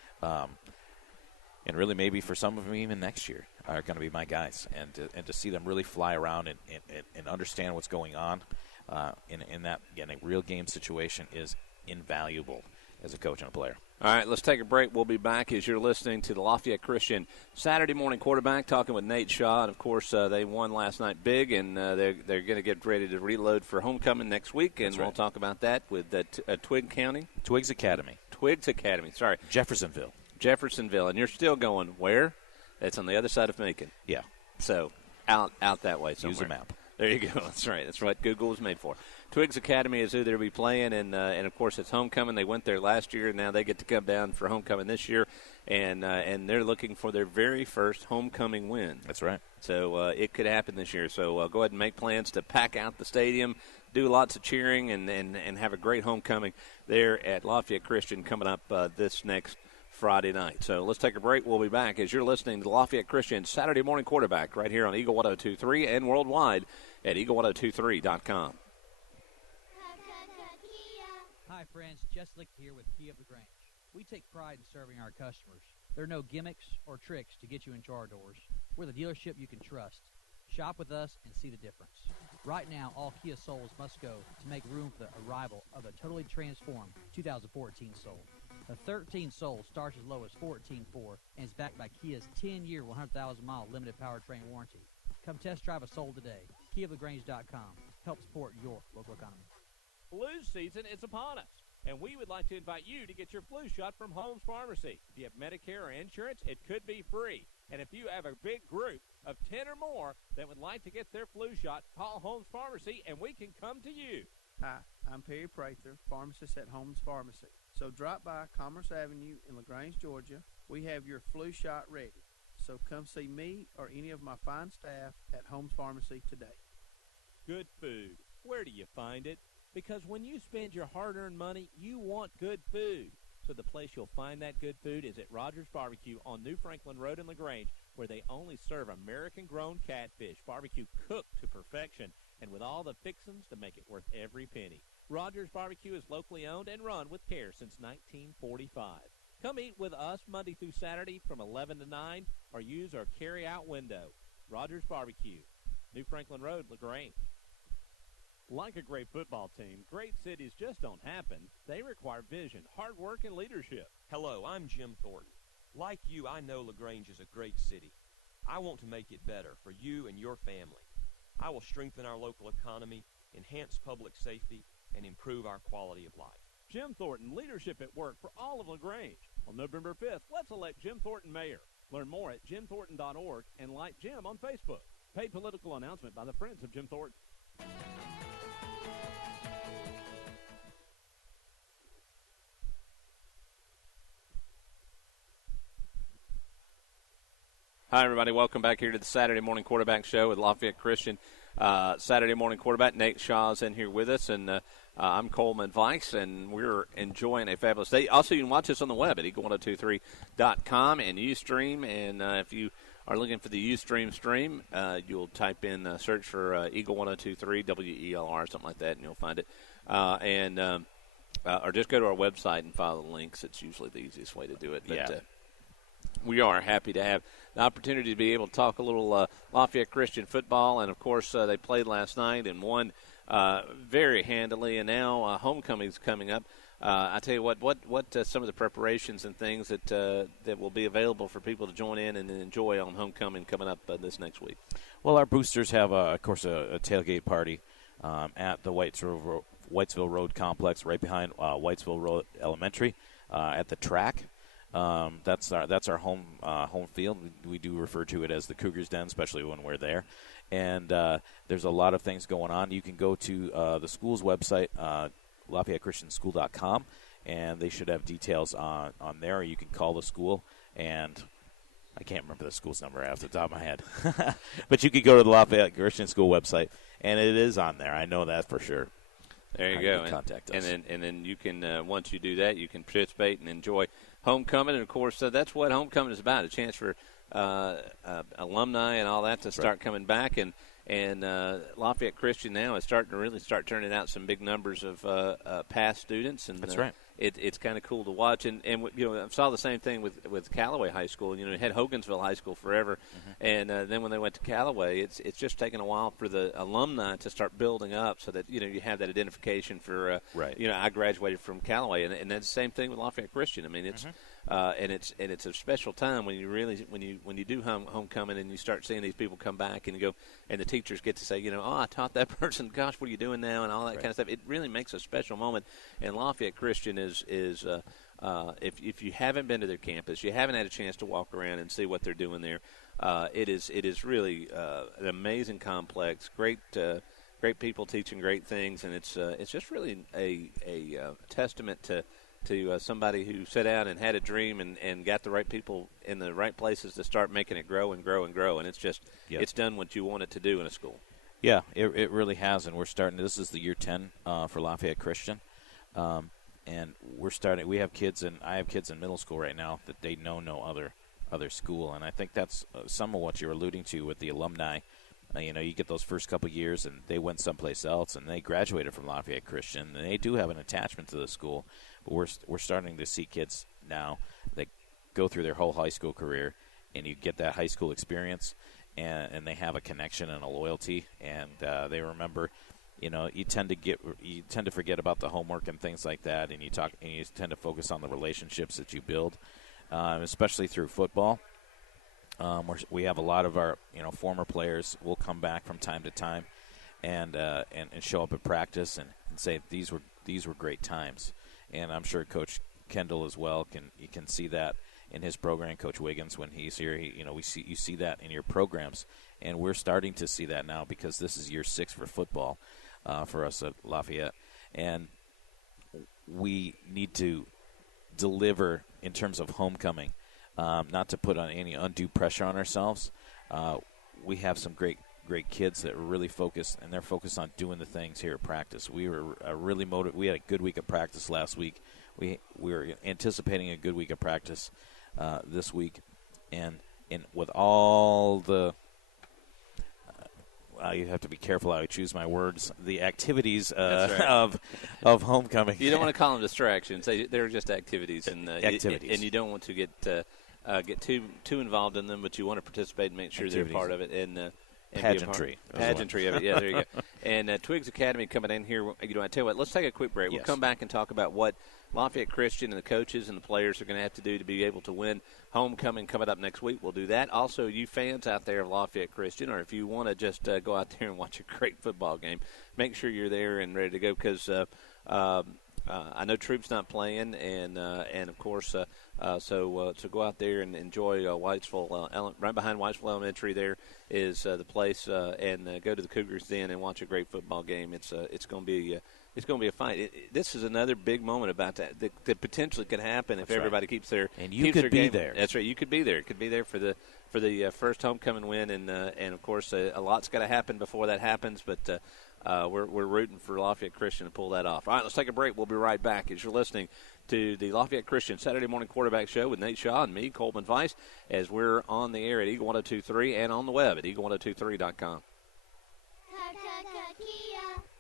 And really, maybe for some of them, even next year, are going to be my guys. And to see them really fly around and understand what's going on in a real game situation is invaluable as a coach and a player. All right, let's take a break. We'll be back as you're listening to the Lafayette Christian Saturday Morning Quarterback, talking with Nate Shaw. And, of course, they won last night big, and they're going to get ready to reload for homecoming next week. And we'll talk about that with Twiggs Academy. Sorry. Jeffersonville. And you're still going where? That's on the other side of Macon. Yeah. So out that way somewhere. Use a map. There you go. That's right. That's what Google was made for. Twiggs Academy is who they'll be playing, and of course it's homecoming. They went there last year, and now they get to come down for homecoming this year, and they're looking for their very first homecoming win. That's right. So it could happen this year. So go ahead and make plans to pack out the stadium, do lots of cheering, and have a great homecoming there at Lafayette Christian coming up this next Friday night. So let's take a break. We'll be back as you're listening to Lafayette Christian Saturday Morning Quarterback right here on Eagle 1023 and worldwide at eagle1023.com. Hi, friends. Jess Licht here with Kia of LaGrange. We take pride in serving our customers. There are no gimmicks or tricks to get you into our doors. We're the dealership you can trust. Shop with us and see the difference. Right now, all Kia Souls must go to make room for the arrival of a totally transformed 2014 Soul. The 13 Soul starts as low as $14,400 and is backed by Kia's 10-year, 100,000-mile limited powertrain warranty. Come test drive a Soul today. KiaLaGrange.com. Help support your local economy. Flu season is upon us, and we would like to invite you to get your flu shot from Holmes Pharmacy. If you have Medicare or insurance, it could be free. And if you have a big group of 10 or more that would like to get their flu shot, call Holmes Pharmacy, and we can come to you. Hi, I'm Perry Prather, pharmacist at Holmes Pharmacy. So drop by Commerce Avenue in LaGrange, Georgia. We have your flu shot ready. So come see me or any of my fine staff at Holmes Pharmacy today. Good food. Where do you find it? Because when you spend your hard-earned money, you want good food. So the place you'll find that good food is at Rogers Barbecue on New Franklin Road in LaGrange, where they only serve American-grown catfish, barbecue cooked to perfection, and with all the fixings to make it worth every penny. Rogers Barbecue is locally owned and run with care since 1945. Come eat with us Monday through Saturday from 11 to 9, or use our carry-out window. Rogers Barbecue, New Franklin Road, LaGrange. Like a great football team, great cities just don't happen. They require vision, hard work, and leadership. Hello, I'm Jim Thornton. Like you, I know LaGrange is a great city. I want to make it better for you and your family. I will strengthen our local economy, enhance public safety, and improve our quality of life. Jim Thornton, leadership at work for all of LaGrange. On November 5th, let's elect Jim Thornton mayor. Learn more at jimthornton.org and like Jim on Facebook. Paid political announcement by the Friends of Jim Thornton. Hi, everybody. Welcome back here to the Saturday Morning Quarterback Show with Lafayette Christian. Saturday Morning Quarterback Nate Shaw's in here with us, and I'm Coleman Weiss, and we're enjoying a fabulous day. Also, you can watch us on the web at eagle1023.com and Ustream, and if you are looking for the Ustream stream, you'll type in, search for Eagle 1023, WELR, something like that, and you'll find it. Or just go to our website and follow the links. It's usually the easiest way to do it. But, yeah. We are happy to have the opportunity to be able to talk a little Lafayette Christian football, and of course they played last night and won very handily. And now homecoming's coming up. I tell you what some of the preparations and things that will be available for people to join in and enjoy on homecoming coming up this next week. Well, our boosters have, of course, a tailgate party at the Whitesville Road complex, right behind Whitesville Road Elementary, at the track. That's our home field. We do refer to it as the Cougars Den, especially when we're there. And there's a lot of things going on. You can go to the school's website, LafayetteChristianschool.com, and they should have details on there. You can call the school, and I can't remember the school's number off the top of my head. But you can go to the Lafayette Christian School website, and it is on there. I know that for sure. There you go. Contact us. And then you can, once you do that, you can participate and enjoy homecoming. And, of course, that's what homecoming is about, a chance for alumni and all that to start coming back. And Lafayette Christian now is starting to really start turning out some big numbers of past students. And that's right. It's kind of cool to watch. And I saw the same thing with Callaway High School. It had Hogansville High School forever. Mm-hmm. And then when they went to Callaway, it's just taken a while for the alumni to start building up so that, you have that identification for, I graduated from Callaway. And that's the same thing with Lafayette Christian. I mean, it's and it's a special time when you really when you do homecoming and you start seeing these people come back and you go and the teachers get to say, I taught that person, gosh, what are you doing now, and all that kind of stuff. It really makes a special moment. And Lafayette Christian is if you haven't been to their campus, you haven't had a chance to walk around and see what they're doing there. It is really an amazing complex, great people teaching great things, and it's just really a testament to somebody who sat down and had a dream and got the right people in the right places to start making it grow and grow and grow. And it's just it's done what you want it to do in a school. Yeah, it really has. And we're starting. This is the year 10 for Lafayette Christian. And we have kids, and I have kids in middle school right now that they know no other school. And I think that's some of what you're alluding to with the alumni. You get those first couple years, and they went someplace else, and they graduated from Lafayette Christian, and they do have an attachment to the school. But we're starting to see kids now that go through their whole high school career, and you get that high school experience, and they have a connection and a loyalty, and they remember. You tend to forget about the homework and things like that, and you tend to focus on the relationships that you build, especially through football. We have a lot of our former players will come back from time to time, and show up at practice and say these were great times, and I'm sure Coach Kendall as well you can see that in his program. Coach Wiggins, when he's here, you see that in your programs, and we're starting to see that now because this is year 6 for football. For us at Lafayette, and we need to deliver in terms of homecoming, not to put on any undue pressure on ourselves. We have some great kids that are really focused, and they're focused on doing the things here at practice. We were really motivated. We had a good week of practice last week. We were anticipating a good week of practice this week, and with all the you have to be careful how you choose my words. The activities right. of homecoming. You don't want to call them distractions. They're just activities, and activities, and you don't want to get too involved in them. But you want to participate and make sure activities. they're part of it. And pageantry of it. Yeah, there you go. And Twiggs Academy coming in here. I tell you what. Let's take a quick break. Yes. We'll come back and talk about what Lafayette Christian and the coaches and the players are going to have to do to be able to win homecoming coming up next week. We'll do that. Also, you fans out there of Lafayette Christian, or if you want to just go out there and watch a great football game, make sure you're there and ready to go because I know Troop's not playing, and of course, so go out there and enjoy Whitesville. Right behind Whitesville Elementary, there is the place, and go to the Cougars Den and watch a great football game. It's going to be. It's going to be a fight. This is another big moment about that potentially could happen if everybody keeps their and you could be game. there. That's right. You could be there. It could be there for the first homecoming win, and of course a lot's got to happen before that happens. But we're rooting for Lafayette Christian to pull that off. All right, let's take a break. We'll be right back as you're listening to the Lafayette Christian Saturday Morning Quarterback Show with Nate Shaw and me, Coleman Weiss, as we're on the air at Eagle 102.3 and on the web at eagle1023.com.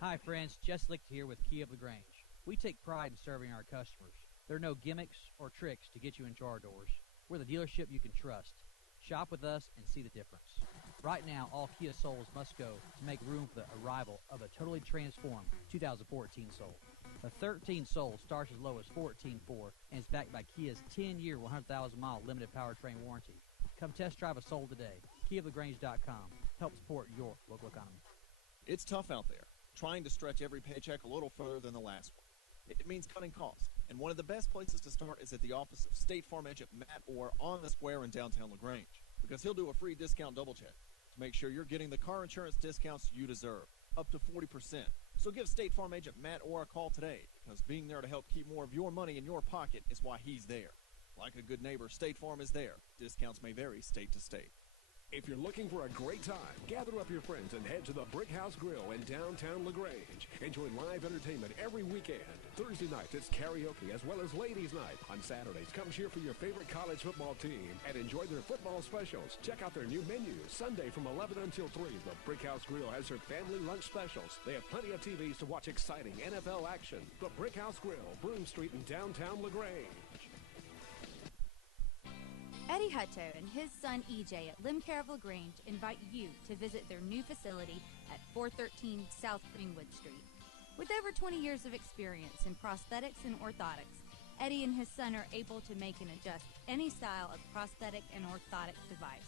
Hi, friends. Jess Licht here with Key of LaGrange. We take pride in serving our customers. There are no gimmicks or tricks to get you into our doors. We're the dealership you can trust. Shop with us and see the difference. Right now, all Kia Souls must go to make room for the arrival of a totally transformed 2014 Soul. The 13 Soul starts as low as $14,400 and is backed by Kia's 10-year, 100,000-mile limited powertrain warranty. Come test drive a Soul today. KiaofLaGrange.com. Help support your local economy. It's tough out there, trying to stretch every paycheck a little further than the last one. It means cutting costs, and one of the best places to start is at the office of State Farm agent Matt Orr on the square in downtown LaGrange, because he'll do a free discount double check to make sure you're getting the car insurance discounts you deserve, up to 40%. So give State Farm agent Matt Orr a call today, because being there to help keep more of your money in your pocket is why he's there. Like a good neighbor, State Farm is there. Discounts may vary state to state. If you're looking for a great time, gather up your friends and head to the Brick House Grill in downtown LaGrange. Enjoy live entertainment every weekend. Thursday nights, it's karaoke as well as ladies' night. On Saturdays, come cheer for your favorite college football team and enjoy their football specials. Check out their new menu. Sunday from 11 until 3, the Brick House Grill has their family lunch specials. They have plenty of TVs to watch exciting NFL action. The Brick House Grill, Broome Street in downtown LaGrange. Eddie Hutto and his son EJ at Limcare of LaGrange invite you to visit their new facility at 413 South Greenwood Street. With over 20 years of experience in prosthetics and orthotics, Eddie and his son are able to make and adjust any style of prosthetic and orthotic device.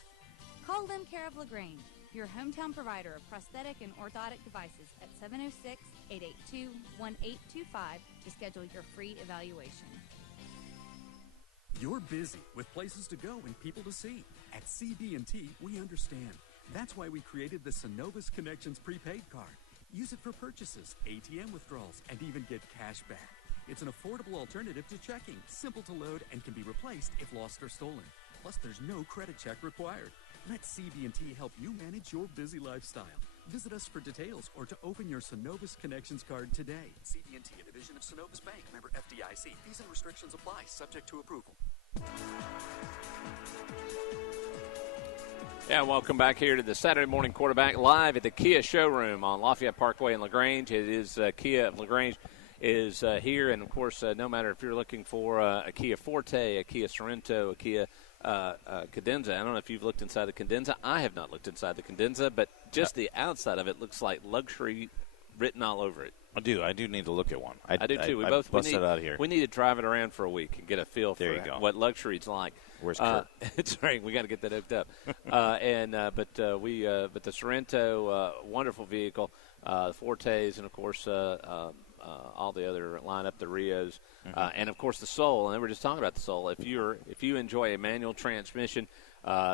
Call Limcare of LaGrange, your hometown provider of prosthetic and orthotic devices at 706-882-1825 to schedule your free evaluation. You're busy with places to go and people to see. At CB&T, we understand. That's why we created the Synovus Connections prepaid card. Use it for purchases, ATM withdrawals, and even get cash back. It's an affordable alternative to checking, simple to load, and can be replaced if lost or stolen. Plus, there's no credit check required. Let CB&T help you manage your busy lifestyle. Visit us for details or to open your Synovus Connections card today. CB&T, a division of Synovus Bank, member FDIC. FDIC. Fees and restrictions apply, subject to approval. Yeah, welcome back here to the Saturday Morning Quarterback live at the Kia showroom on Lafayette Parkway in LaGrange. It is Kia of LaGrange is here, and of course, no matter if you're looking for a Kia Forte, a Kia Sorento, a Kia Cadenza. I don't know if you've looked inside the Cadenza. I have not looked inside the Cadenza, but just the outside of it looks like luxury written all over it. I do need to look at one. I do too. We busted out here. We need to drive it around for a week and get a feel for what luxury's like. Where's Kurt? It's right. We got to get that hooked up. But the Sorrento, wonderful vehicle, the Fortes, and of course all the other lineup, the Rios, and of course the Soul. And we're just talking about the Soul. If you enjoy a manual transmission,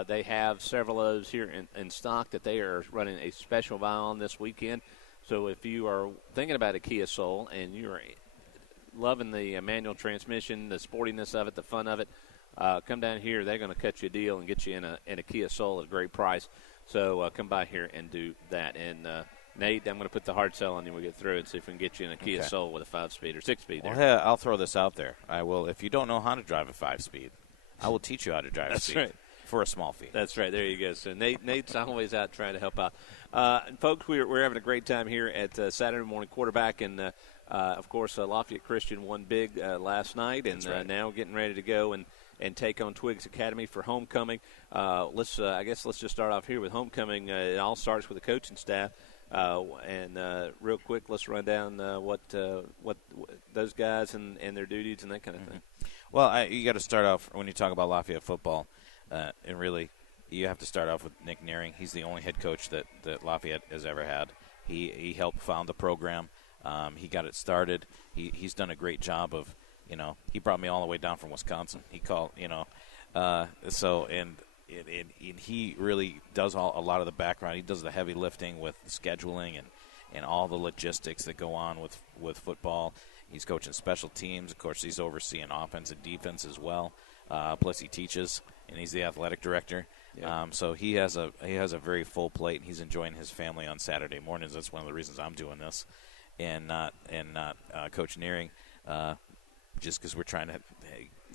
they have several of those here in stock that they are running a special buy on this weekend. So if you are thinking about a Kia Soul and you're loving the manual transmission, the sportiness of it, the fun of it, come down here. They're going to cut you a deal and get you in a Kia Soul at a great price. So come by here and do that. And Nate, I'm going to put the hard sell on you when we get through and see if we can get you in a Kia Soul with a 5-speed or 6-speed. Well, hey, I'll throw this out there. I will. If you don't know how to drive a 5-speed, I will teach you how to drive a speed. Right. For a small fee. That's right. There you go. So Nate's always out trying to help out. And folks, we're having a great time here at Saturday Morning Quarterback. And, of course, Lafayette Christian won big last night. And now getting ready to go and take on Twiggs Academy for homecoming. I guess let's just start off here with homecoming. It all starts with the coaching staff. Real quick, let's run down what those guys and their duties and that kind of thing. Well, you got to start off when you talk about Lafayette football. And really, you have to start off with Nick Nearing. He's the only head coach that Lafayette has ever had. He helped found the program. He got it started. He's done a great job of, he brought me all the way down from Wisconsin. He called, and he really does a lot of the background. He does the heavy lifting with the scheduling and all the logistics that go on with football. He's coaching special teams. Of course, he's overseeing offense and defense as well. Plus, he teaches, and he's the athletic director. Yeah. So he has a very full plate, and he's enjoying his family on Saturday mornings. That's one of the reasons I'm doing this, and not Coach Nearing, just because we're trying to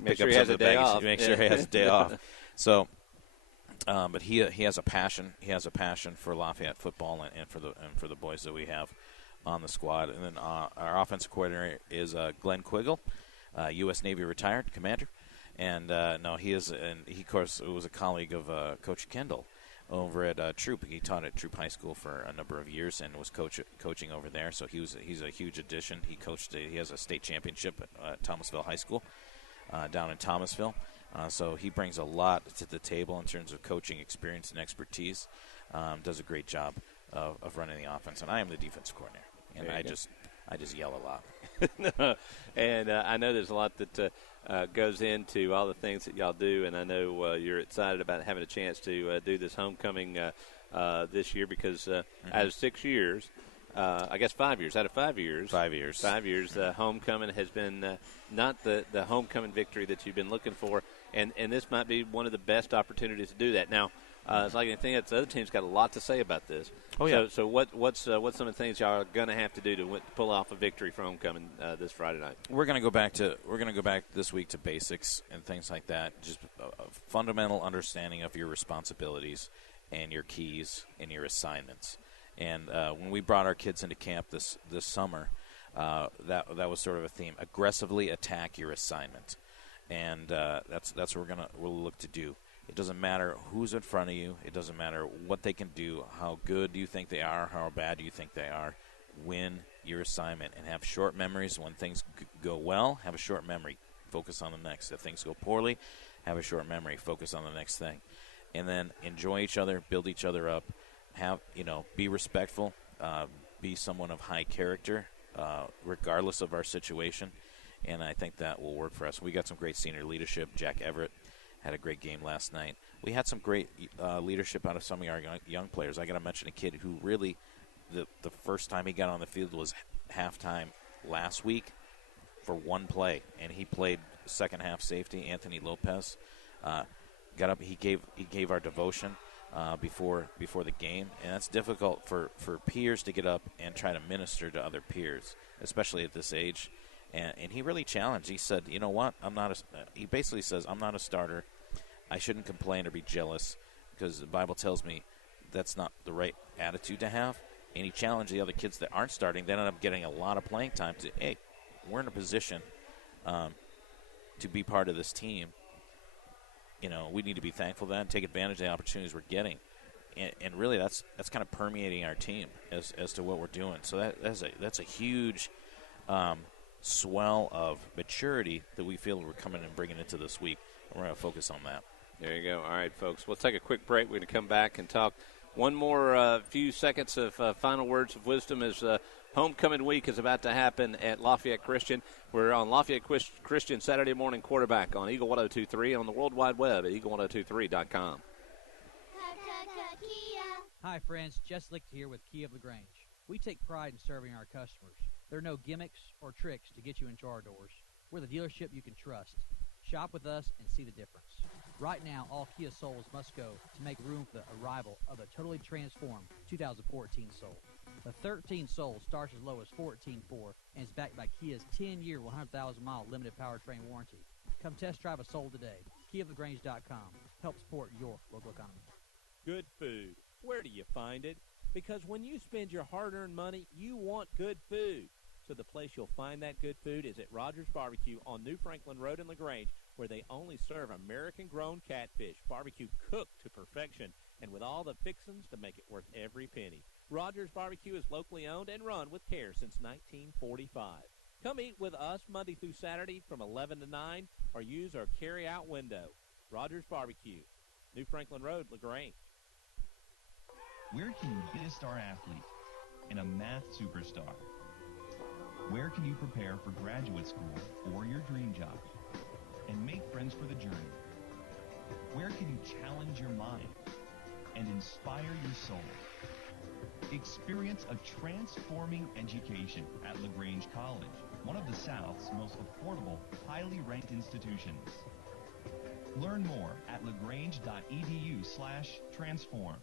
make sure he has a day off. Make sure he has a day off. So, but he has a passion. He has a passion for Lafayette football and for the boys that we have on the squad. And then our offensive coordinator is Glenn Quiggle, U.S. Navy retired commander. And he is, and he of course was a colleague of Coach Kendall over at Troop. He taught at Troop High School for a number of years and was coaching over there. So he's a huge addition. He has a state championship at Thomasville High School down in Thomasville. So he brings a lot to the table in terms of coaching experience and expertise. Does a great job of running the offense. And I am the defensive coordinator, and I just yell a lot. And I know there's a lot that goes into all the things that y'all do, and I know you're excited about having a chance to do this homecoming this year because out of 6 years, I guess 5 years, out of 5 years. 5 years. 5 years, the homecoming has been not the homecoming victory that you've been looking for, and this might be one of the best opportunities to do that. Now, it's like anything else, the other team's got a lot to say about this. Oh, yeah. So what's some of the things y'all are going to have to do to pull off a victory for homecoming this Friday night? We're going to go back this week to basics and things like that. Just a fundamental understanding of your responsibilities and your keys and your assignments. And when we brought our kids into camp this summer, that was sort of a theme: aggressively attack your assignment, and that's what we'll look to do. It doesn't matter who's in front of you. It doesn't matter what they can do, how good do you think they are, how bad do you think they are. Win your assignment and have short memories. When things go well, have a short memory. Focus on the next. If things go poorly, have a short memory. Focus on the next thing. And then enjoy each other, build each other up. Be respectful. Be someone of high character, regardless of our situation. And I think that will work for us. We got some great senior leadership. Jack Everett had a great game last night. We had some great leadership out of some of our young players. I got to mention a kid who really, the first time he got on the field was halftime last week for one play, and he played second half safety. Anthony Lopez got up. He gave our devotion before the game, and that's difficult for peers to get up and try to minister to other peers, especially at this age. And he really challenged. He said, you know what, he basically says, I'm not a starter. I shouldn't complain or be jealous because the Bible tells me that's not the right attitude to have. And he challenged the other kids that aren't starting. They ended up getting a lot of playing time to, hey, we're in a position to be part of this team. You know, we need to be thankful for that and take advantage of the opportunities we're getting. And really, that's kind of permeating our team as to what we're doing. So that's a huge swell of maturity that we feel we're coming and bringing into this week. And we're going to focus on that. There you go. All right, folks. We'll take a quick break. We're going to come back and talk one more few seconds of final words of wisdom as homecoming week is about to happen at Lafayette Christian. We're on Lafayette Christian Saturday morning quarterback on Eagle 102.3 on the World Wide Web at eagle1023.com. Hi, friends. Jess Licht here with Key of LaGrange. We take pride in serving our customers. There are no gimmicks or tricks to get you into our doors. We're the dealership you can trust. Shop with us and see the difference. Right now, all Kia Souls must go to make room for the arrival of the totally transformed 2014 Soul. The 13 Soul starts as low as $14,400 and is backed by Kia's 10-year, 100,000-mile limited powertrain warranty. Come test drive a Soul today. KiaofLaGrange.com. Help support your local economy. Good food. Where do you find it? Because when you spend your hard-earned money, you want good food. So the place you'll find that good food is at Rogers Barbecue on New Franklin Road in LaGrange, where they only serve American-grown catfish, barbecue cooked to perfection, and with all the fixings to make it worth every penny. Rogers Barbecue is locally owned and run with care since 1945. Come eat with us Monday through Saturday from 11 to 9 or use our carry-out window. Rogers Barbecue, New Franklin Road, LaGrange. Where can you be a star athlete and a math superstar? Where can you prepare for graduate school or your dream job and make friends for the journey? Where can you challenge your mind and inspire your soul? Experience a transforming education at LaGrange College, one of the South's most affordable, highly ranked institutions. Learn more at lagrange.edu/transform.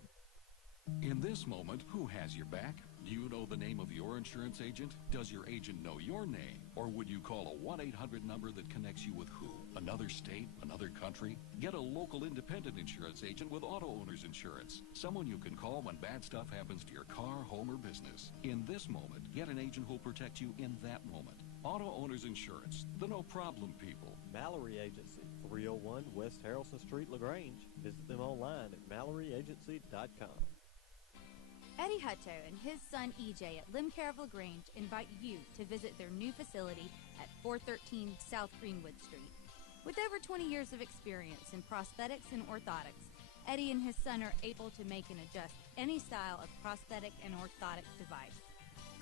In this moment, who has your back? Do you know the name of your insurance agent? Does your agent know your name? Or would you call a 1-800 number that connects you with who? Another state? Another country? Get a local independent insurance agent with Auto Owners Insurance. Someone you can call when bad stuff happens to your car, home, or business. In this moment, get an agent who'll protect you in that moment. Auto Owners Insurance, the no-problem people. Mallory Agency, 301 West Harrelson Street, LaGrange. Visit them online at MalloryAgency.com. Eddie Hutto and his son EJ at Limcare of LaGrange invite you to visit their new facility at 413 South Greenwood Street. With over 20 years of experience in prosthetics and orthotics, Eddie and his son are able to make and adjust any style of prosthetic and orthotic device.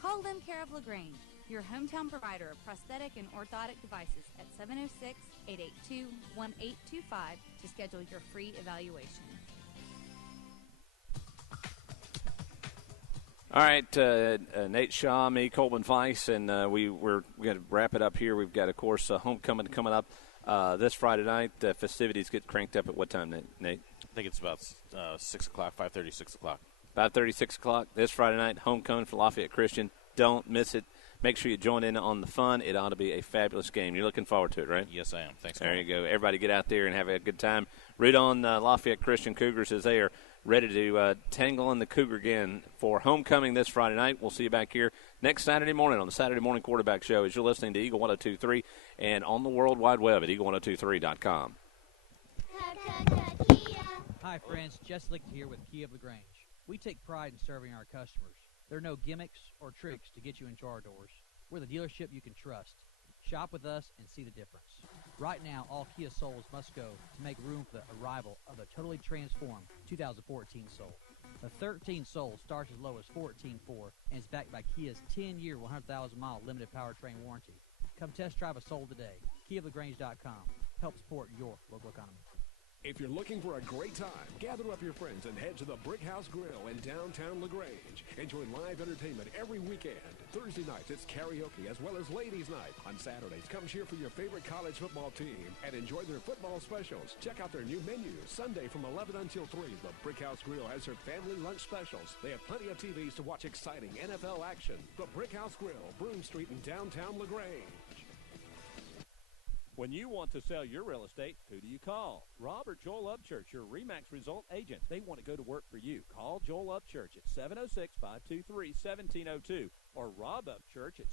Call Limcare of LaGrange, your hometown provider of prosthetic and orthotic devices at 706-882-1825 to schedule your free evaluation. All right, Nate Shaw, me, Colvin Weiss, and we're going to wrap it up here. We've got, of course, homecoming coming up this Friday night. Festivities get cranked up at what time, Nate? I think it's about 6 o'clock, 5:30, 6 o'clock. 5:30, 6 o'clock this Friday night, homecoming for Lafayette Christian. Don't miss it. Make sure you join in on the fun. It ought to be a fabulous game. You're looking forward to it, right? Yes, I am. Thanks. There you go. Everybody get out there and have a good time. Root on Lafayette Christian Cougars as they are ready to tangle in the Cougar again for homecoming this Friday night. We'll see you back here next Saturday morning on the Saturday Morning Quarterback Show as you're listening to Eagle 102.3 and on the World Wide Web at eagle1023.com. Hi, friends. Jess Licht here with Key of LaGrange. We take pride in serving our customers. There are no gimmicks or tricks to get you into our doors. We're the dealership you can trust. Shop with us and see the difference. Right now, all Kia Souls must go to make room for the arrival of the totally transformed 2014 Soul. The 13 Soul starts as low as $14,400 and is backed by Kia's 10-year, 100,000-mile limited powertrain warranty. Come test drive a Soul today. KiaofLaGrange.com. Help support your local economy. If you're looking for a great time, gather up your friends and head to the Brick House Grill in downtown LaGrange. Enjoy live entertainment every weekend. Thursday nights, it's karaoke as well as ladies' night. On Saturdays, come cheer for your favorite college football team and enjoy their football specials. Check out their new menu. Sunday from 11 until 3, the Brick House Grill has their family lunch specials. They have plenty of TVs to watch exciting NFL action. The Brick House Grill, Broome Street in downtown LaGrange. When you want to sell your real estate, who do you call? Rob or Joel Upchurch, your RE/MAX result agent. They want to go to work for you. Call Joel Upchurch at 706-523-1702 or Rob Upchurch at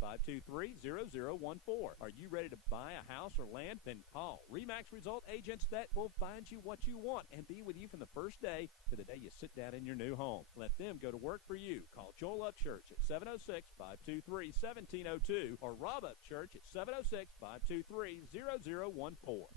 706-523-0014. Are you ready to buy a house or land? Then call RE/MAX result agents that will find you what you want and be with you from the first day to the day you sit down in your new home. Let them go to work for you. Call Joel Upchurch at 706-523-1702 or Rob Upchurch at 706-523-0014.